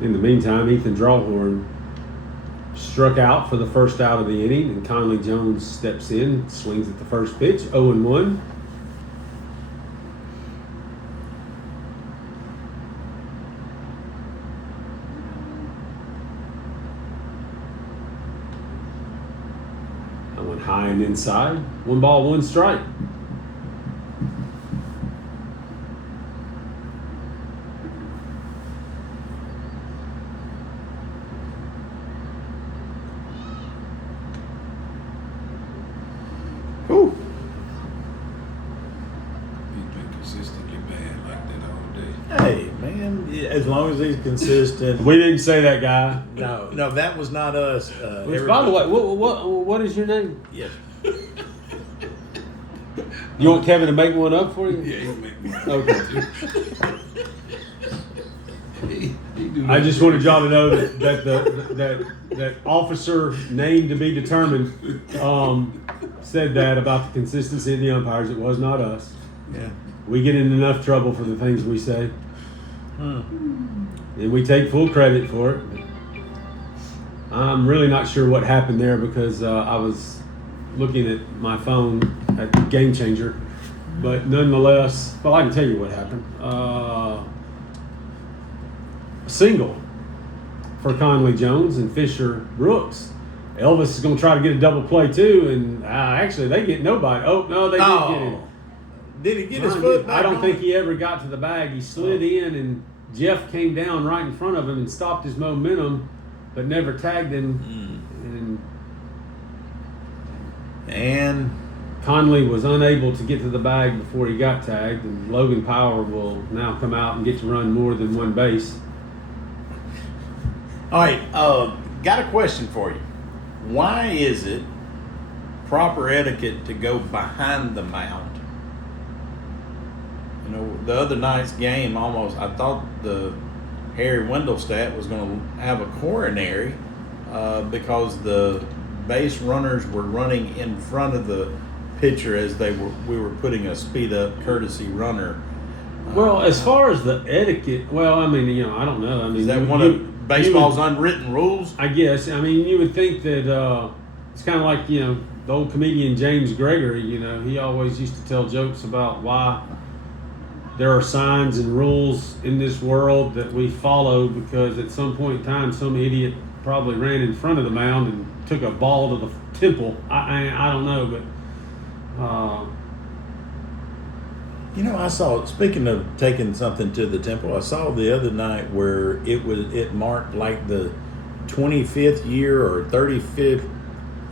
In the meantime, Ethan Drawhorn struck out for the first out of the inning, and Conley Jones steps in, swings at the first pitch, 0-1. That went high and inside. 1 ball, 1 strike. Whew. He's been consistently bad like that all day. Hey, man, as long as he's consistent. We didn't say that, guy. No, that was not us. Which, by the way, what is your name? Yes. You want Kevin to make one up for you? Yeah, he'll make me. Okay. He do I that. just wanted y'all to know that officer named to be determined said that about the consistency of the umpires. It was not us. Yeah. We get in enough trouble for the things we say, and we take full credit for it. I'm really not sure what happened there because I was looking at my phone at Game Changer, but nonetheless, well, I can tell you what happened. Single for Conley Jones and Fisher Brooks. Elvis is going to try to get a double play too, and actually they get nobody. Oh no, they did get it. Did he get his Ryan foot did. back I don't on think it? he ever got to the bag. He slid in, and Jeff came down right in front of him and stopped his momentum, but never tagged him. And Conley was unable to get to the bag before he got tagged, and Logan Power will now come out and get to run more than one base. all right, got a question for you. Why is it proper etiquette to go behind the mound? You know, the other night's game I thought the Harry Wendelstadt was going to have a coronary because the base runners were running in front of the pitcher as we were putting a speed up courtesy runner. Well, as far as the etiquette, well, I mean, you know, I don't know. I mean, Is that you- one you- of baseball's you would- unwritten rules? I guess. I mean, you would think that it's kind of like, you know, the old comedian James Gregory, you know, he always used to tell jokes about why there are signs and rules in this world that we follow because at some point in time, some idiot probably ran in front of the mound and took a ball to the temple. I don't know, but You know, I saw, speaking of taking something to the temple, I saw the other night where it marked like the 25th year or 35th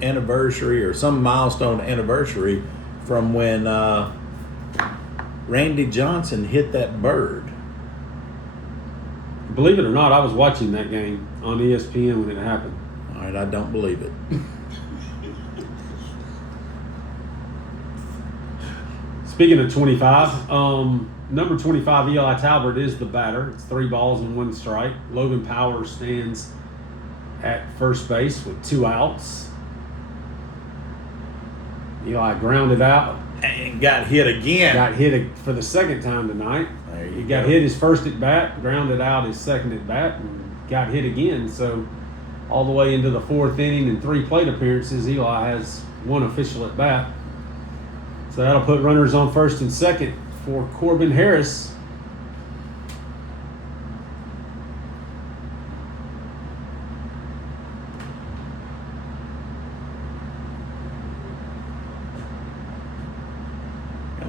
anniversary or some milestone anniversary from when Randy Johnson hit that bird. believe it or not, I was watching that game on ESPN when it happened. All right, I don't believe it. Speaking of 25, number 25, Eli Talbert is the batter. It's 3 balls and 1 strike. Logan Power stands at first base with 2 outs. Eli grounded out. And got hit again. Got hit for the second time tonight. There you He got go. hit his first at bat, grounded out his second at bat, and got hit again. So all the way into the 4th inning and 3 plate appearances, Eli has 1 official at bat. So that'll put runners on first and second for Corbin Harris.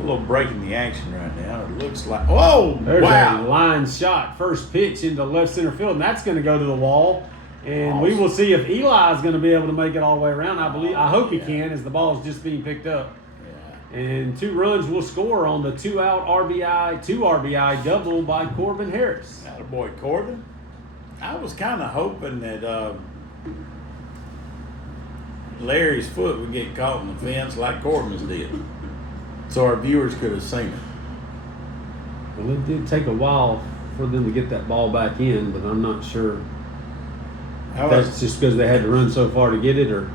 little break in the action right now. It looks like, oh, There's a wow. line shot, first pitch into left center field, and that's going to go to the wall. And we will see if Eli is going to be able to make it all the way around. I hope he can, as the ball is just being picked up. Yeah. And 2 runs will score on the 2-out RBI double by Corbin Harris. Attaboy, Corbin. I was kind of hoping that Larry's foot would get caught in the fence like Corbin's did, so our viewers could have seen it. Well, it did take a while for them to get that ball back in, but I'm not sure if that's just because they had to run so far to get it, or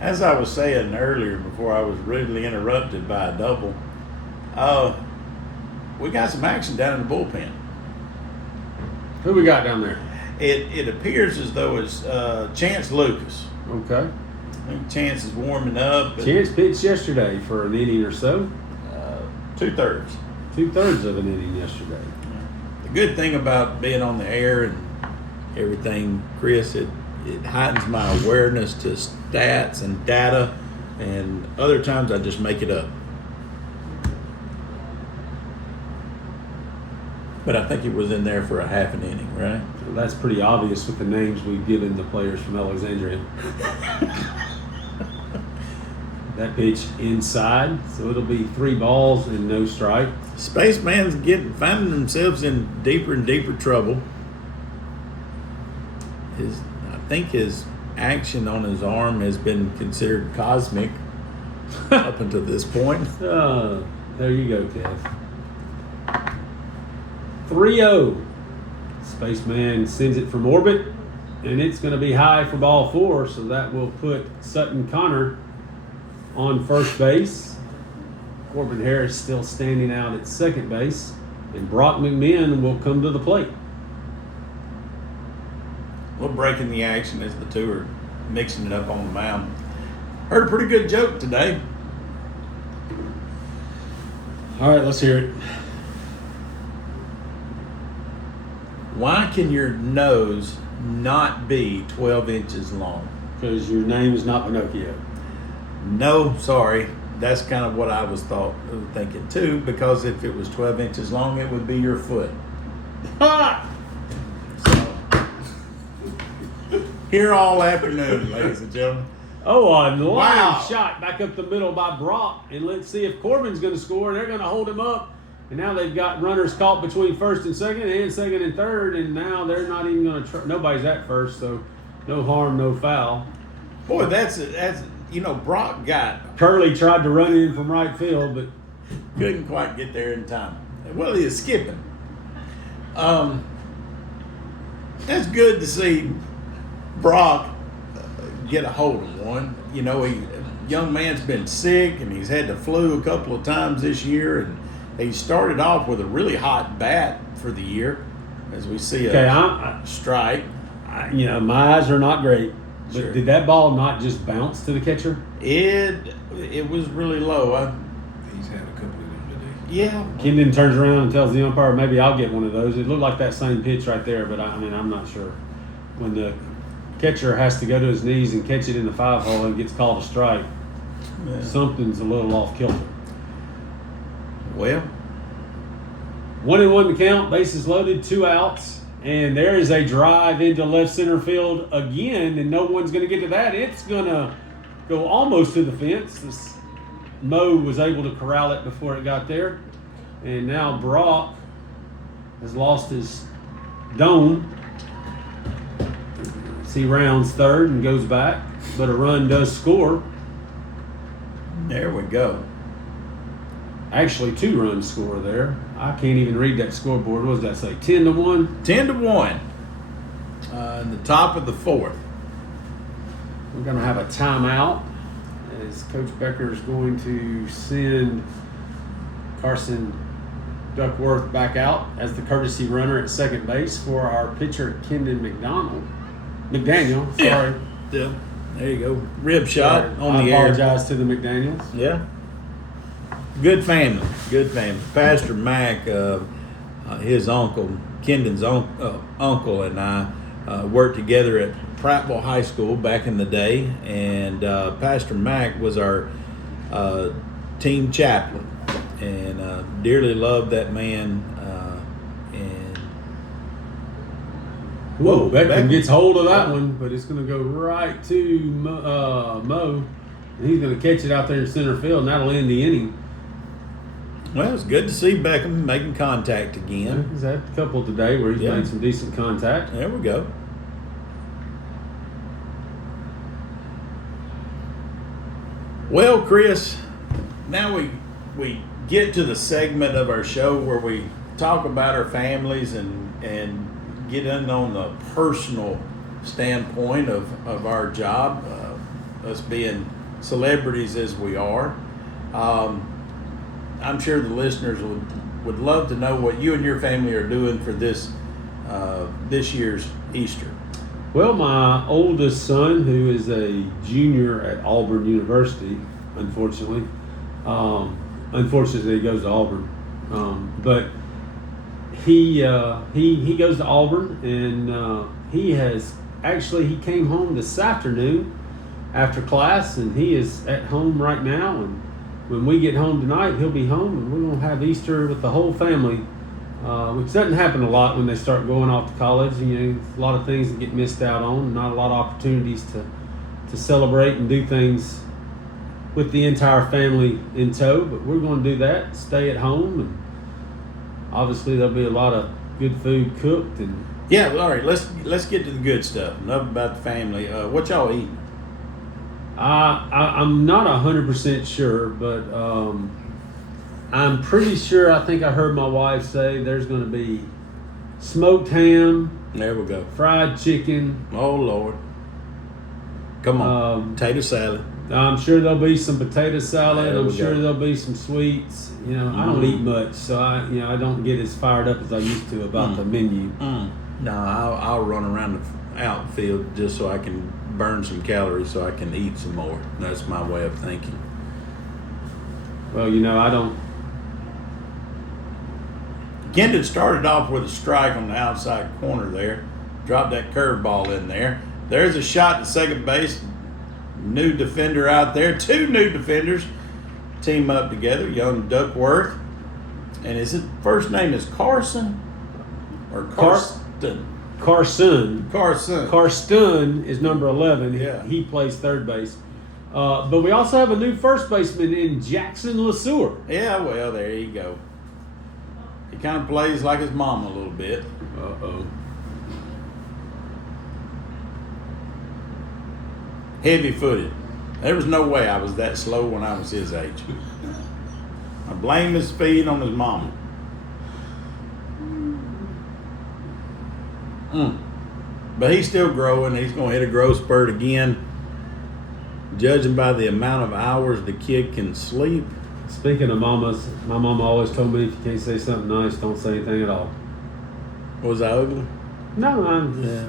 As I was saying earlier before I was rudely interrupted by a double, we got some action down in the bullpen. who we got down there? It appears as though it's Chance Lucas. Okay. I think Chance is warming up. Chance pitched yesterday for an inning or so. 2/3. 2/3 of an inning yesterday. The good thing about being on the air and everything, Chris, it heightens my awareness to stats and data, and other times I just make it up. But I think it was in there for a half an inning, right? Well, that's pretty obvious with the names we've given the players from Alexandria. That pitch inside, so it'll be 3 balls and no strike. Spaceman's finding themselves in deeper and deeper trouble. I think his action on his arm has been considered cosmic up until this point. There you go, Kev. 3-0. Spaceman sends it from orbit, and it's going to be high for ball 4, so that will put Sutton Connor on first base. Corbin Harris still standing out at second base, and Brock McMahon will come to the plate. A little break in the action as the two are mixing it up on the mound. Heard a pretty good joke today. All right, let's hear it. Why can your nose not be 12 inches long? Because your name is not Pinocchio. No, sorry. That's kind of what I was thinking too, because if it was 12 inches long, it would be your foot. Ha! Here all afternoon, ladies and gentlemen. Oh, a line Wow. shot back up the middle by Brock. And let's see if Corbin's going to score. They're going to hold him up. And now they've got runners caught between first and second and third. And now they're not even going to try. Nobody's at first, so no harm, no foul. Boy, that's Brock got Curley tried to run in from right field, but couldn't quite get there in time. Well, he is skipping. That's good to see Brock get a hold of one. Young man's been sick, and he's had the flu a couple of times this year, and he started off with a really hot bat for the year, as we see a strike. my eyes are not great. But Sure. did that ball not just bounce to the catcher? It was really low. He's had a couple of them today. Yeah. Kendon turns around and tells the umpire, maybe I'll get one of those. It looked like that same pitch right there, but I'm not sure. When the catcher has to go to his knees and catch it in the 5-hole and gets called a strike, Yeah. something's a little off kilter. Well, 1-1 to count, bases loaded, 2 outs, and there is a drive into left center field again, and no one's going to get to that. It's going to go almost to the fence. Mo was able to corral it before it got there, and now Brock has lost his dome. He rounds third and goes back, but a run does score. there we go. Actually, 2 runs score there. I can't even read that scoreboard. What does that say? 10-1? 10-1 in the top of the 4th. We're going to have a timeout as Coach Becker is going to send Carson Duckworth back out as the courtesy runner at second base for our pitcher, Kendon McDaniel. Sorry. Yeah. There you go. Rib shot on I the air. apologize to the McDaniels. Yeah. Good family. Good family. Pastor Mac, his uncle, Kendon's uncle, and I worked together at Prattville High School back in the day, and Pastor Mac was our team chaplain. and dearly loved that man. And Whoa, Beckham Beckham. gets hold of that one, but it's going to go right to Mo. And he's going to catch it out there in center field, and that'll end the inning. Well, it's good to see Beckham making contact again. He's had a couple today where he's Yeah. made some decent contact. There we go. Well, Chris, now we get to the segment of our show where we talk about our families and get in on the personal standpoint of our job, us being celebrities as we are. I'm sure the listeners would love to know what you and your family are doing for this year's Easter. Well, my oldest son, who is a junior at Auburn University, unfortunately he goes to Auburn, but he goes to Auburn, and he came home this afternoon after class, and he is at home right now. And when we get home tonight, he'll be home, and we're gonna have Easter with the whole family. Which doesn't happen a lot when they start going off to college. You know, a lot of things that get missed out on, not a lot of opportunities to celebrate and do things with the entire family in tow. But we're going to do that, stay at home, and obviously there'll be a lot of good food cooked. And Yeah, well, all right. Let's get to the good stuff. Enough about the family. What y'all eat? I'm not 100% sure, but I'm pretty sure. I think I heard my wife say there's going to be smoked ham, There we go. fried chicken. Oh Lord, come on, potato salad. I'm sure there'll be some potato salad. There I'm we sure go. there'll be some sweets. You know, I don't eat much, so I don't get as fired up as I used to about the menu. No, I'll run around the outfield just so I can burn some calories so I can eat some more. That's my way of thinking. Well, I don't. Kendon started off with a strike on the outside corner there. Dropped that curveball in there. There's a shot to second base. New defender out there. Two new defenders team up together. Young Duckworth. And his first name is Carson? Or Carsten? Carson. Carson. Karsten is number 11. Yeah. He plays third base. But we also have a new first baseman in Jackson LeSueur. Yeah, well, there you go. He kind of plays like his mom a little bit. Uh-oh. Heavy-footed. There was no way I was that slow when I was his age. I blame his speed on his mama. But he's still growing. He's going to hit a growth spurt again. Judging by the amount of hours the kid can sleep. Speaking of mamas, my mama always told me if you can't say something nice, don't say anything at all. Was I ugly? No, I'm just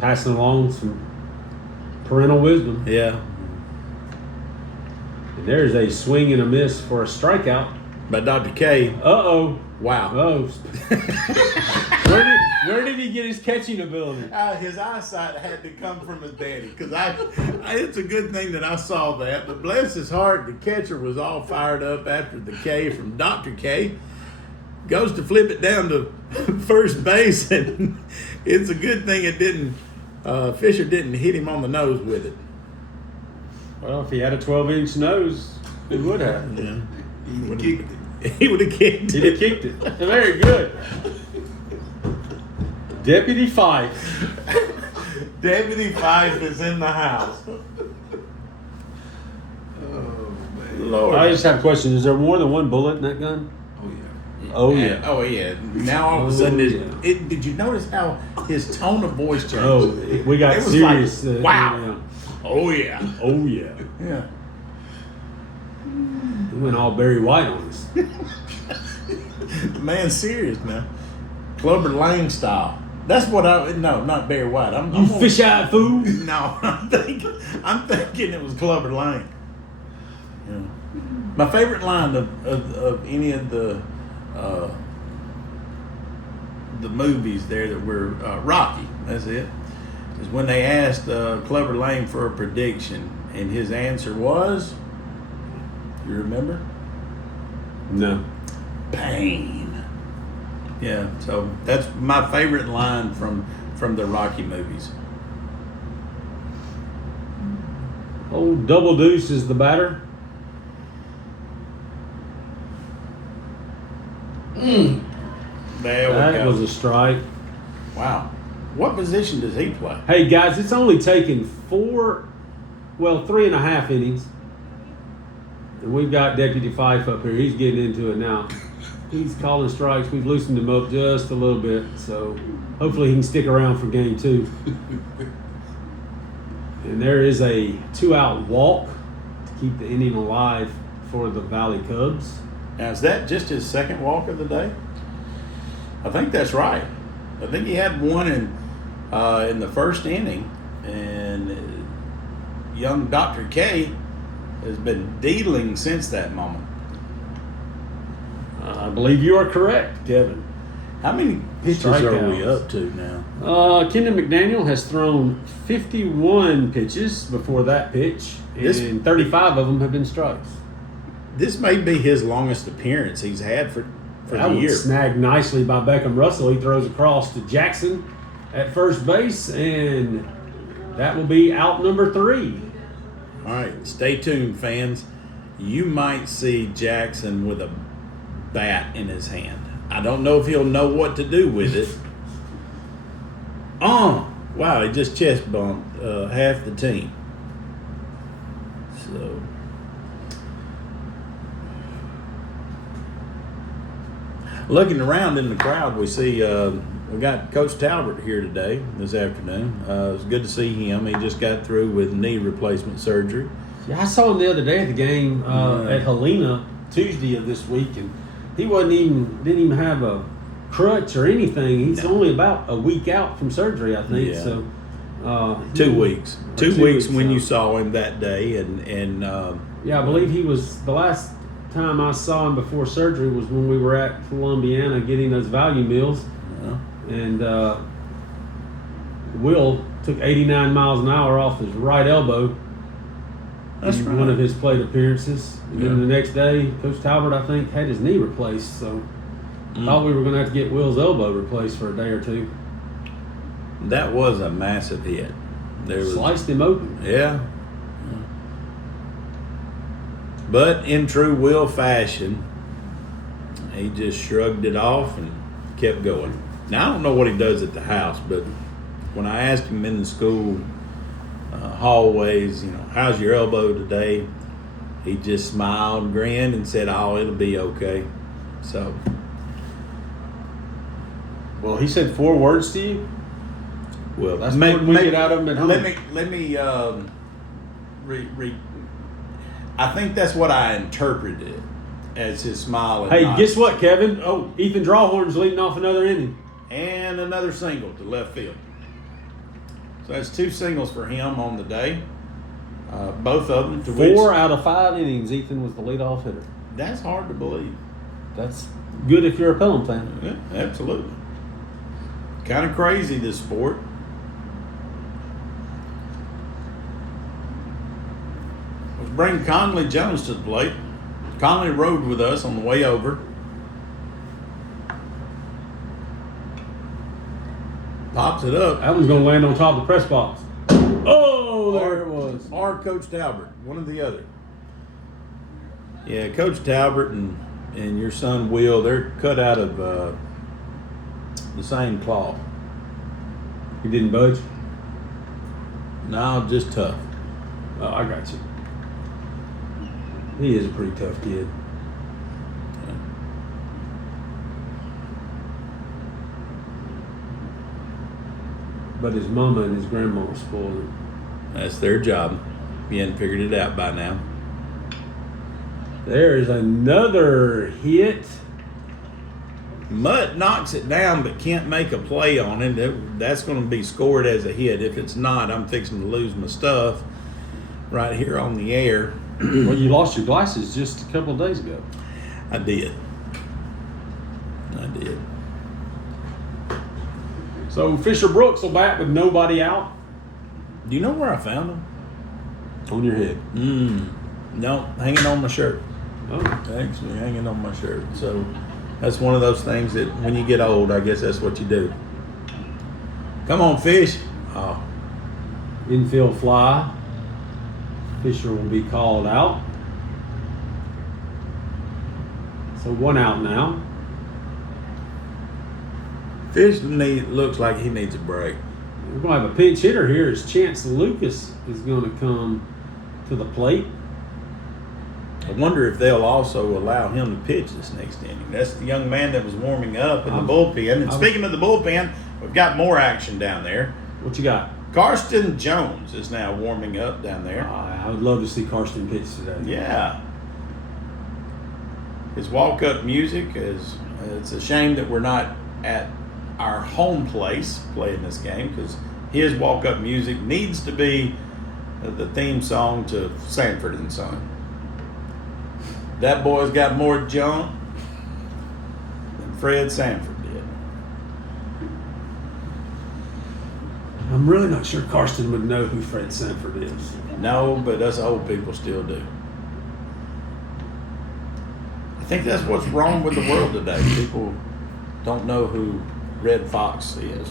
passing along some parental wisdom. Yeah. And there's a swing and a miss for a strikeout. By Dr. K. Uh-oh. Wow. Oh. Where did he get his catching ability? His eyesight had to come from his daddy, because it's a good thing that I saw that. But bless his heart, the catcher was all fired up after the K from Dr. K. Goes to flip it down to first base, and it's a good thing it didn't. Fisher didn't hit him on the nose with it. Well, if he had a 12-inch nose, he would have. Yeah. He kicked it. He would have kicked He'd have kicked it. Very good. Deputy Fife. Deputy Fife is in the house. Oh man. Lord. I just have a question. Is there more than one bullet in that gun? Oh yeah. Oh, yeah. Oh yeah. Now all of a sudden, Oh, yeah. did you notice how his tone of voice changed? Oh, we got It was serious. like, wow. Oh yeah. Oh, yeah. Yeah. He went all Barry White on us. The man's serious now. Clubber Lang style. That's what not Barry White. You fish-eyed fool. No, I'm thinking it was Clubber Lang. Yeah. My favorite line of any of the movies there that were Rocky. That's it. Is when they asked Clubber Lang for a prediction, and his answer was, you remember? No. Pain. Yeah, so that's my favorite line from the Rocky movies. Old Double Deuce is the batter. There we That go. was a strike. Wow. What position does he play? Hey guys, it's only taken 3.5 innings. And we've got Deputy Fife up here. He's getting into it now. He's calling strikes. We've loosened him up just a little bit. So hopefully he can stick around for game 2. And there is a 2-out walk to keep the inning alive for the Valley Cubs. Now, is that just his second walk of the day? I think that's right. I think he had one in the first inning, and young Dr. K has been dealing since that moment. I believe you are correct, Kevin. How many pitches are we Strikeouts. up to now? Kendon McDaniel has thrown 51 pitches before that pitch, and 35 of them have been strikes. This may be his longest appearance he's had for That the was year. snagged nicely by Beckham Russell. He throws across to Jackson at first base, and that will be out number 3. All right, stay tuned, fans. You might see Jackson with a bat in his hand. I don't know if he'll know what to do with it. Wow, he just chest bumped half the team. So, looking around in the crowd, we see we got Coach Talbot here today, this afternoon. It's good to see him. He just got through with knee replacement surgery. Yeah, I saw him the other day at the game at Helena Tuesday of this week, and he didn't even have a crutch or anything. He's only about a week out from surgery, I think. Yeah. So 2 weeks. Or 2 2 weeks weeks, when you so. saw him that day, and yeah, I believe he was the last time I saw him before surgery was when we were at Columbiana getting those value meals, and Will took 89 miles an hour off his right elbow. That's in right. one of his plate appearances. And Yeah. then the next day, Coach Talbot, I think, had his knee replaced. So thought we were going to have to get Will's elbow replaced for a day or 2. that was a massive hit. There was, Sliced him open. yeah. But in true Will fashion, he just shrugged it off and kept going. Now I don't know what he does at the house, but when I asked him in the school hallways, how's your elbow today? He just smiled, grinned, and said, "Oh, it'll be okay." So, Well, he said 4 words to you. well, That's more than we get out of him at home. Let me I think that's what I interpreted it as his smile. And Hey, nod. guess what, Kevin? Oh, Ethan Drawhorn's leading off another inning. And another single to left field. So that's 2 singles for him on the day. Both of them to 4 which out of 5 innings, Ethan was the leadoff hitter. that's hard to believe. That's good if you're a Pelham fan. Yeah, absolutely. Kind of crazy, this sport. Let's bring Conley Jones to the plate. Conley rode with us on the way over. Pops it up. That one's going to land on top of the press box. Oh, there it was. Or Coach Talbot, one or the other. Yeah, Coach Talbot and your son Will, they're cut out of the same cloth. He didn't budge. No, just tough. Oh, I got you. He is a pretty tough kid. But his mama and his grandma spoiled him. That's their job. He hadn't figured it out by now. There's another hit. Mutt knocks it down but can't make a play on it. That's going to be scored as a hit. If it's not, I'm fixing to lose my stuff right here on the air. Well, you lost your glasses just a couple of days ago. I did. So Fisher Brooks will bat with nobody out. Do you know where I found him? On your head. No, hanging on my shirt. Oh, Actually hanging on my shirt. So that's one of those things that when you get old, I guess that's what you do. Come on, fish. Oh, infield fly. Fisher will be called out. So 1 out now. fish looks like he needs a break. We're going to have a pinch hitter here as Chance Lucas is going to come to the plate. I wonder if they'll also allow him to pitch this next inning. That's the young man that was warming up in the bullpen. And speaking of the bullpen, we've got more action down there. What you got? Karsten Jones is now warming up down there. I would love to see Karsten pitch today. Yeah. His walk-up music is, it's a shame that we're not at our home place playing this game, because his walk-up music needs to be the theme song to Sanford and Son. That boy's got more jump than Fred Sanford did. I'm really not sure Karsten would know who Fred Sanford is. No, but us old people still do. I think that's what's wrong with the world today. People don't know who Red Fox is.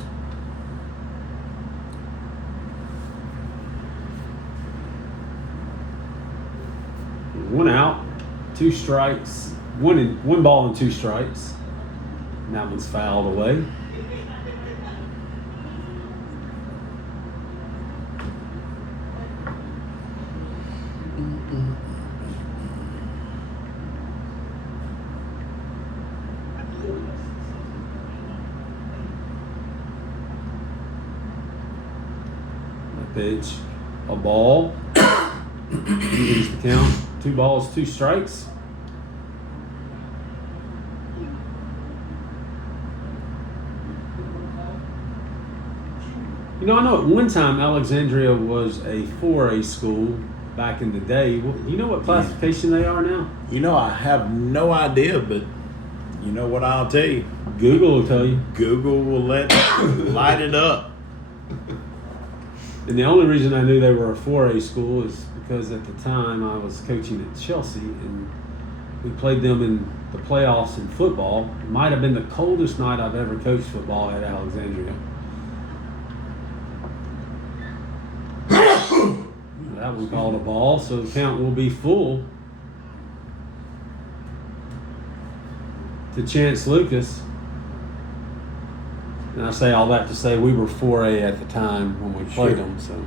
One out, 2 strikes, one ball and 2 strikes. And that one's fouled away. Pitch, a ball, evens the count. 2 balls, 2 strikes. You know, I know at one time Alexandria was a 4A school back in the day. You know what classification they are now? You know, I have no idea, but you know what I'll tell you? Google will tell you. Google will light it up. And the only reason I knew they were a 4A school is because at the time I was coaching at Chelsea and we played them in the playoffs in football. It might have been the coldest night I've ever coached football at Alexandria. That one called a ball, so the count will be full to Chance Lucas. And I say all that to say we were 4A at the time when we played them. So,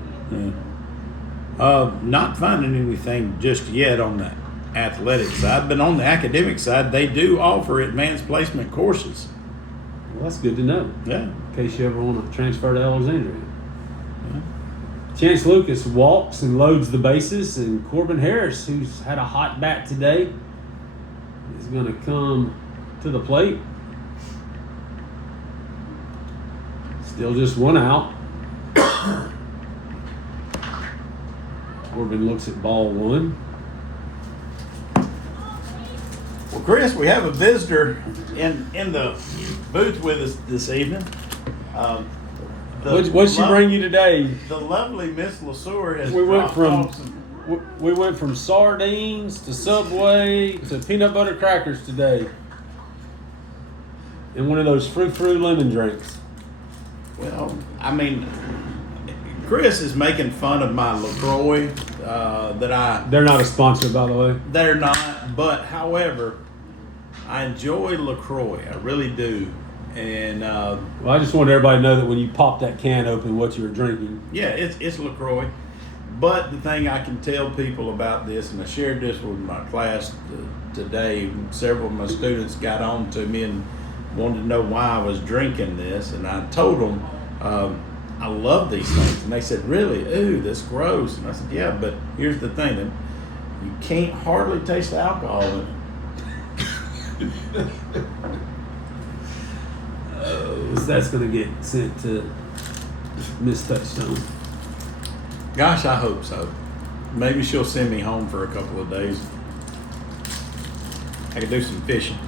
not finding anything just yet on the athletic side, but on the academic side, they do offer advanced placement courses. well, that's good to know. Yeah. In case you ever want to transfer to Alexandria. Chance Lucas walks and loads the bases, and Corbin Harris, who's had a hot bat today, is going to come to the plate. Still just 1 out. Corbin looks at ball 1. Well, Chris, we have a visitor in the booth with us this evening. What'd she bring you today? The lovely Miss LeSueur has We went dropped off from some. we went from sardines to Subway to peanut butter crackers today, and one of those frou-frou lemon drinks. Well, I mean, Chris is making fun of my LaCroix They're not a sponsor, by the way. They're not, but however, I enjoy LaCroix. I really do. And Well, I just want everybody to know that when you pop that can open, what you were drinking. yeah, it's LaCroix. But the thing I can tell people about this, and I shared this with my class today, several of my students got on to me and wanted to know why I was drinking this. And I told them, I love these things. And they said, really? Ooh, that's gross. And I said, yeah, but here's the thing. You can't hardly taste the alcohol in it. That's going to get sent to Miss Touchstone. Gosh, I hope so. Maybe she'll send me home for a couple of days. I could do some fishing.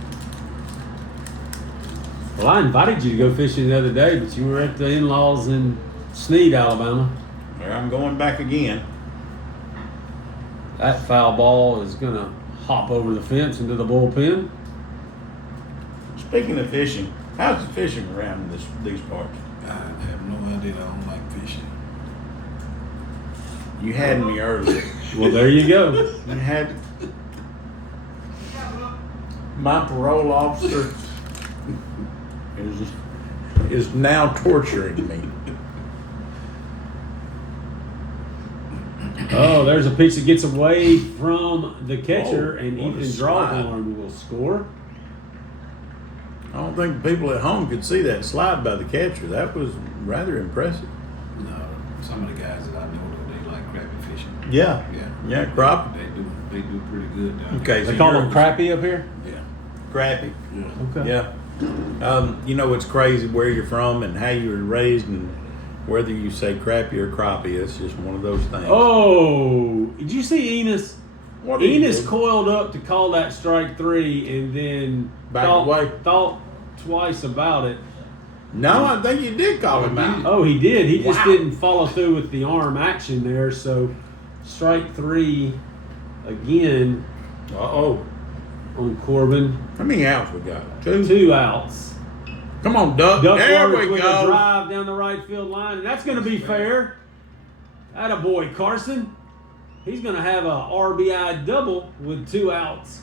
Well, I invited you to go fishing the other day, but you were at the in-laws in Sneed, Alabama. There I'm going back again. That foul ball is going to hop over the fence into the bullpen. Speaking of fishing, how's the fishing around these parts? I have no idea. I don't like fishing. You had me earlier. Well, there you go. You had my parole officer is now torturing me. Oh, there's a pitch that gets away from the catcher, Oh, and what a Ethan slide. Drawhorn will score. I don't think the people at home could see that slide by the catcher. That was rather impressive. No, some of the guys that I know, though, they like crappie fishing. Yeah. Yeah. Yeah, crop. They do pretty good down Okay, They so call you're- them crappie up here? there. Yeah. Crappie. Yeah. Okay. Yeah. You know, it's crazy where you're from and how you were raised and whether you say crappie or crappie. It's just one of those things. Oh, did you see Enos? What did he Enos do? coiled up to call that strike 3 and then Backed away. thought twice about it. No, I think you did call him out. Oh, he did. He just Wow. didn't follow through with the arm action there. So, strike 3 again Uh-oh. on Corbin. How many outs we got? Two? 2 outs. Come on, Duck. There Duckworth we with a go. drive down the right field line, and that's going to be fair. Attaboy, Carson. He's going to have a RBI double with 2 outs.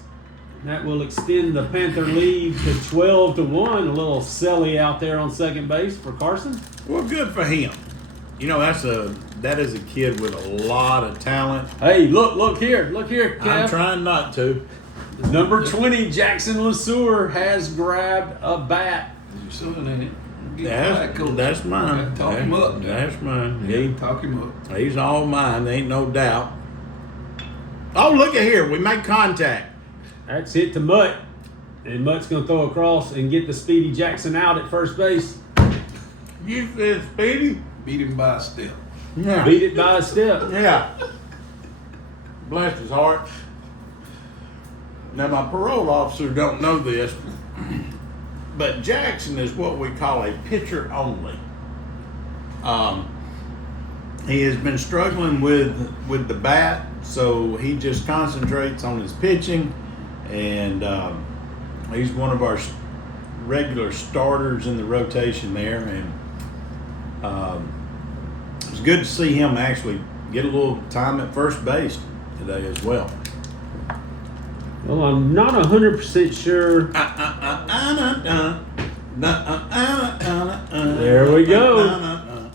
That will extend the Panther lead to 12-1. A little silly out there on second base for Carson. Well, good for him. You know, that is a kid with a lot of talent. Hey, look here, Kev. I'm trying not to. Number 20, Jackson LeSueur has grabbed a bat. Is your son in it? Get quiet, coach. That's mine. Talk him up. That's mine. Yeah, talk him up. He's all mine. Ain't no doubt. Oh, look at here. We make contact. That's hit to Mutt. And Mutt's going to throw across and get the Speedy Jackson out at first base. You said Speedy? Beat him by a step. Yeah. Beat it by a step. Yeah. Bless his heart. Now, my parole officer don't know this, but Jackson is what we call a pitcher only. He has been struggling with the bat, so he just concentrates on his pitching, and he's one of our regular starters in the rotation there, and it's good to see him actually get a little time at first base today as well. Well, I'm not 100% sure. There we go.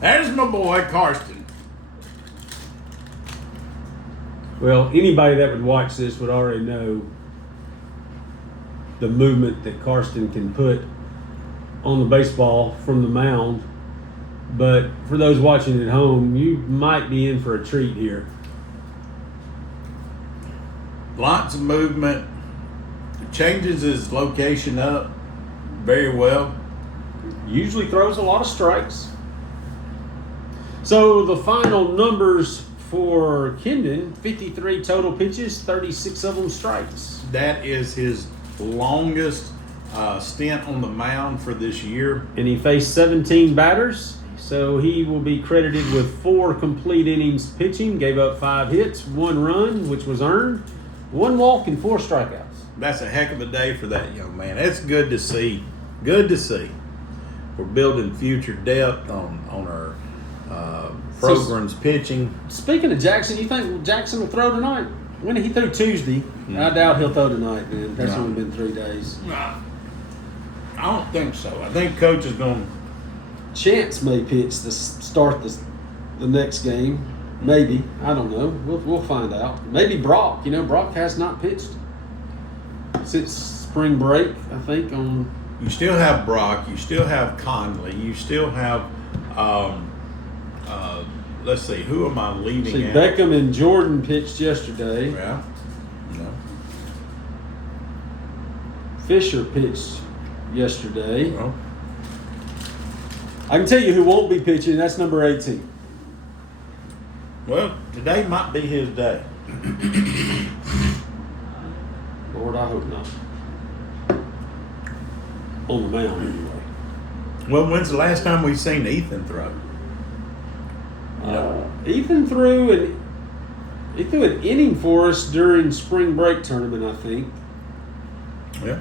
There's my boy Karsten. Well, anybody that would watch this would already know the movement that Karsten can put on the baseball from the mound. But for those watching at home, you might be in for a treat here. Lots of movement. Changes his location up very well. Usually throws a lot of strikes. So the final numbers for Kendon, 53 total pitches, 36 of them strikes. That is his longest stint on the mound for this year. And he faced 17 batters, so he will be credited with 4 complete innings pitching, gave up 5 hits, 1 run, which was earned, 1 walk, and 4 strikeouts. That's a heck of a day for that young man. It's good to see. Good to see. We're building future depth on our program's pitching. Speaking of Jackson, you think Jackson will throw tonight? When he threw Tuesday, I doubt he'll throw tonight, man. That's No. only been 3 days. I don't think so. I think Coach is going Chance may pitch to start the next game. Maybe. I don't know. We'll find out. Maybe Brock. You know, Brock has not pitched since spring break, I think. You still have Brock. You still have Conley. You still have, let's see, who am I leaving See, out? Beckham and Jordan pitched yesterday. Yeah. No. Fisher pitched yesterday. Well, I can tell you who won't be pitching. That's number 18. well, today might be his day. Lord, I hope not. On the mound, anyway. Well, when's the last time we've seen Ethan throw? Ethan threw He threw an inning for us during spring break tournament, I think. Yeah.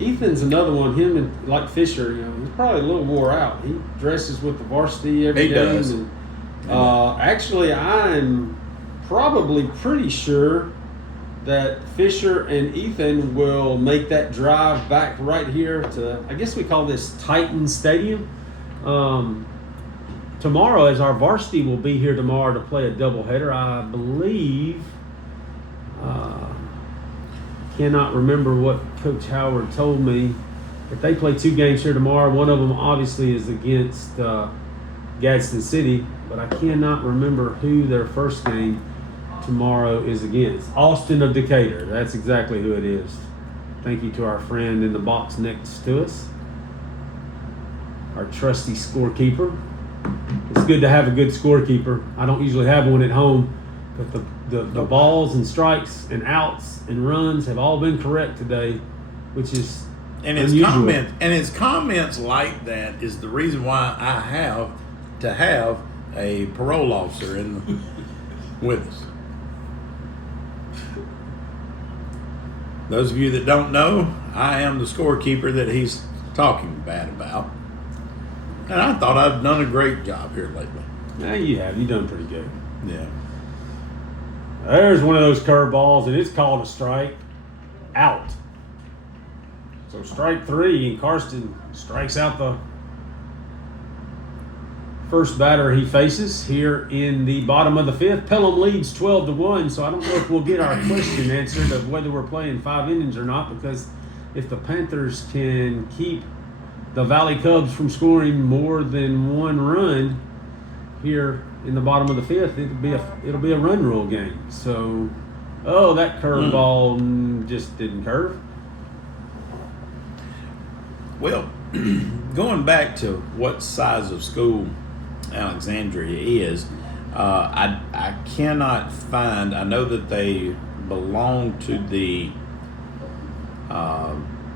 Ethan's another one. Him and like Fisher, he's probably a little wore out. He dresses with the varsity every He game. does. And, actually, I'm probably pretty sure that Fisher and Ethan will make that drive back right here to, I guess we call this Titan Stadium. Tomorrow, as our varsity will be here tomorrow to play a doubleheader, I believe. Cannot remember what Coach Howard told me. If they play 2 games here tomorrow, one of them obviously is against Gadsden City, but I cannot remember who their first game tomorrow is against. Austin of Decatur. That's exactly who it is. Thank you to our friend in the box next to us, our trusty scorekeeper. It's good to have a good scorekeeper. I don't usually have one at home, but the balls and strikes and outs and runs have all been correct today, which is unusual. His comments like that is the reason why I have to have a parole officer with us. Those of you that don't know, I am the scorekeeper that he's talking bad about. And I thought I'd done a great job here lately. Yeah, you have. You've done pretty good. Yeah. There's one of those curveballs, and it's called a strike out. So strike 3, and Karsten strikes out the first batter he faces here in the bottom of the 5th. Pelham leads 12-1, so I don't know if we'll get our question answered of whether we're playing 5 innings or not, because if the Panthers can keep the Valley Cubs from scoring more than 1 run here in the bottom of the 5th, it'll be a run rule game. So, that curveball just didn't curve. Well, going back to what size of school Alexandria is, I cannot find. I know that they belong to the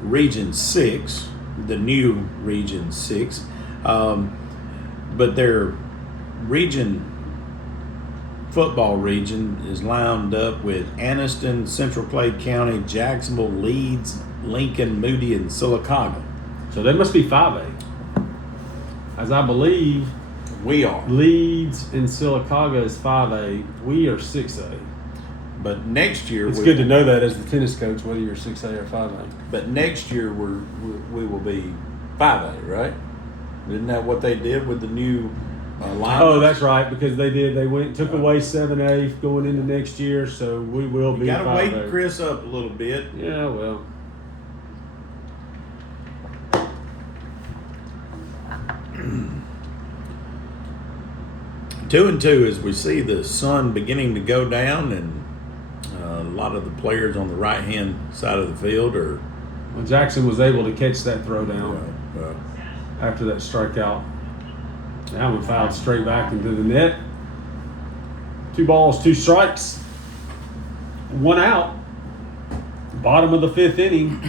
Region 6, the new Region 6, but their football region is lined up with Anniston, Central Clay County, Jacksonville, Leeds, Lincoln, Moody, and Sylacauga. So they must be 5A. As I believe, We are. Leeds and Sylacauga is 5A. We are 6A. But next year, It's good to know that as the tennis coach, whether you're 6A or 5A. But next year we will be 5A, right? Isn't that what they did with the new line? Oh, that's right, because they did. They took away 7A going into next year, so we will be You got to 5A. wake Chris up a little bit. Yeah, well. Two and two, as we see the sun beginning to go down, and a lot of the players on the right-hand side of the field are. Well, Jackson was able to catch that throw down after that strikeout. That one fouled straight back into the net. 2 balls, 2 strikes, 1 out. Bottom of the 5th inning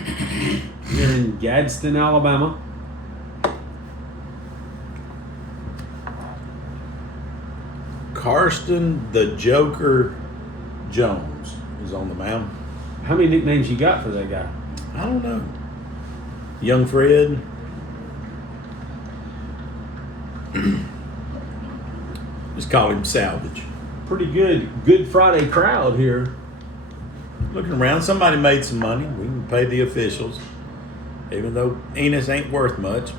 here in Gadsden, Alabama. Karsten the Joker Jones is on the mound. How many nicknames you got for that guy? I don't know. Young Fred. Just call him Salvage. Pretty good Good Friday crowd here. Looking around, somebody made some money. We can pay the officials, even though Enos ain't worth much.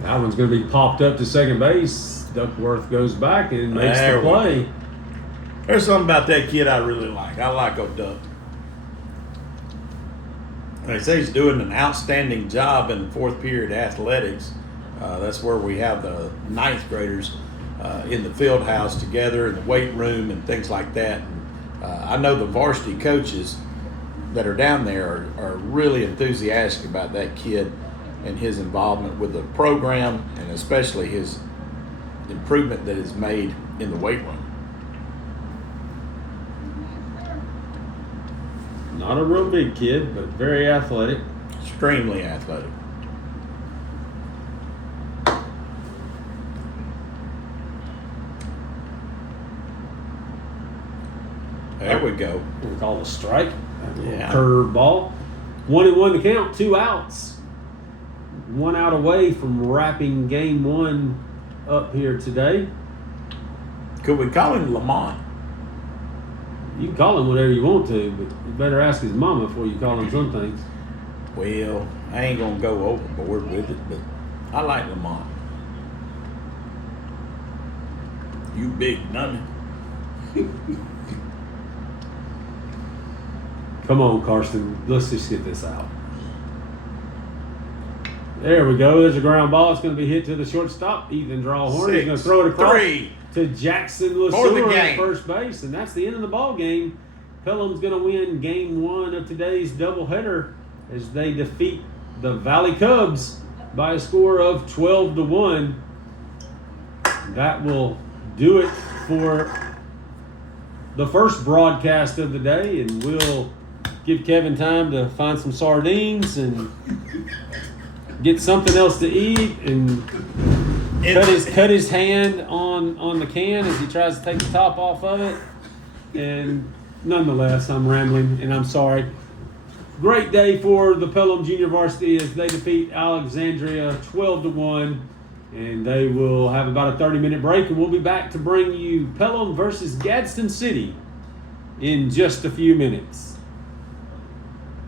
That one's going to be popped up to second base. Duckworth goes back and makes There the we play. There's something about that kid I really like. I like O'Duck. They say he's doing an outstanding job in 4th period athletics. That's where we have the 9th graders in the field house together in the weight room and things like that. I know the varsity coaches that are down there are really enthusiastic about that kid and his involvement with the program, and especially his improvement that is made in the weight room. Not a real big kid, but very athletic. Extremely athletic. There we go. We call it a strike. Yeah. Curve ball. 1-1 to count. 2 outs. 1 out away from wrapping game 1 up here today. Could we call him Lamont? You can call him whatever you want to, but you better ask his mama before you call him some things. Well, I ain't gonna go overboard with it, but I like Lamont. You big dummy. Come on, Karsten. Let's just get this out. There we go. There's a ground ball. It's going to be hit to the shortstop. Ethan Drawhorn. He's going to throw it across 3 to Jackson for the LeSueur at game. first base. And that's the end of the ball game. Pelham's going to win game 1 of today's doubleheader as they defeat the Valley Cubs by a score of 12-1. That will do it for the first broadcast of the day, and we'll give Kevin time to find some sardines and get something else to eat and cut his hand on the can as he tries to take the top off of it. And nonetheless, I'm rambling and I'm sorry. Great day for the Pelham Junior Varsity as they defeat Alexandria 12-1. And they will have about a 30-minute break, and we'll be back to bring you Pelham versus Gadsden City in just a few minutes.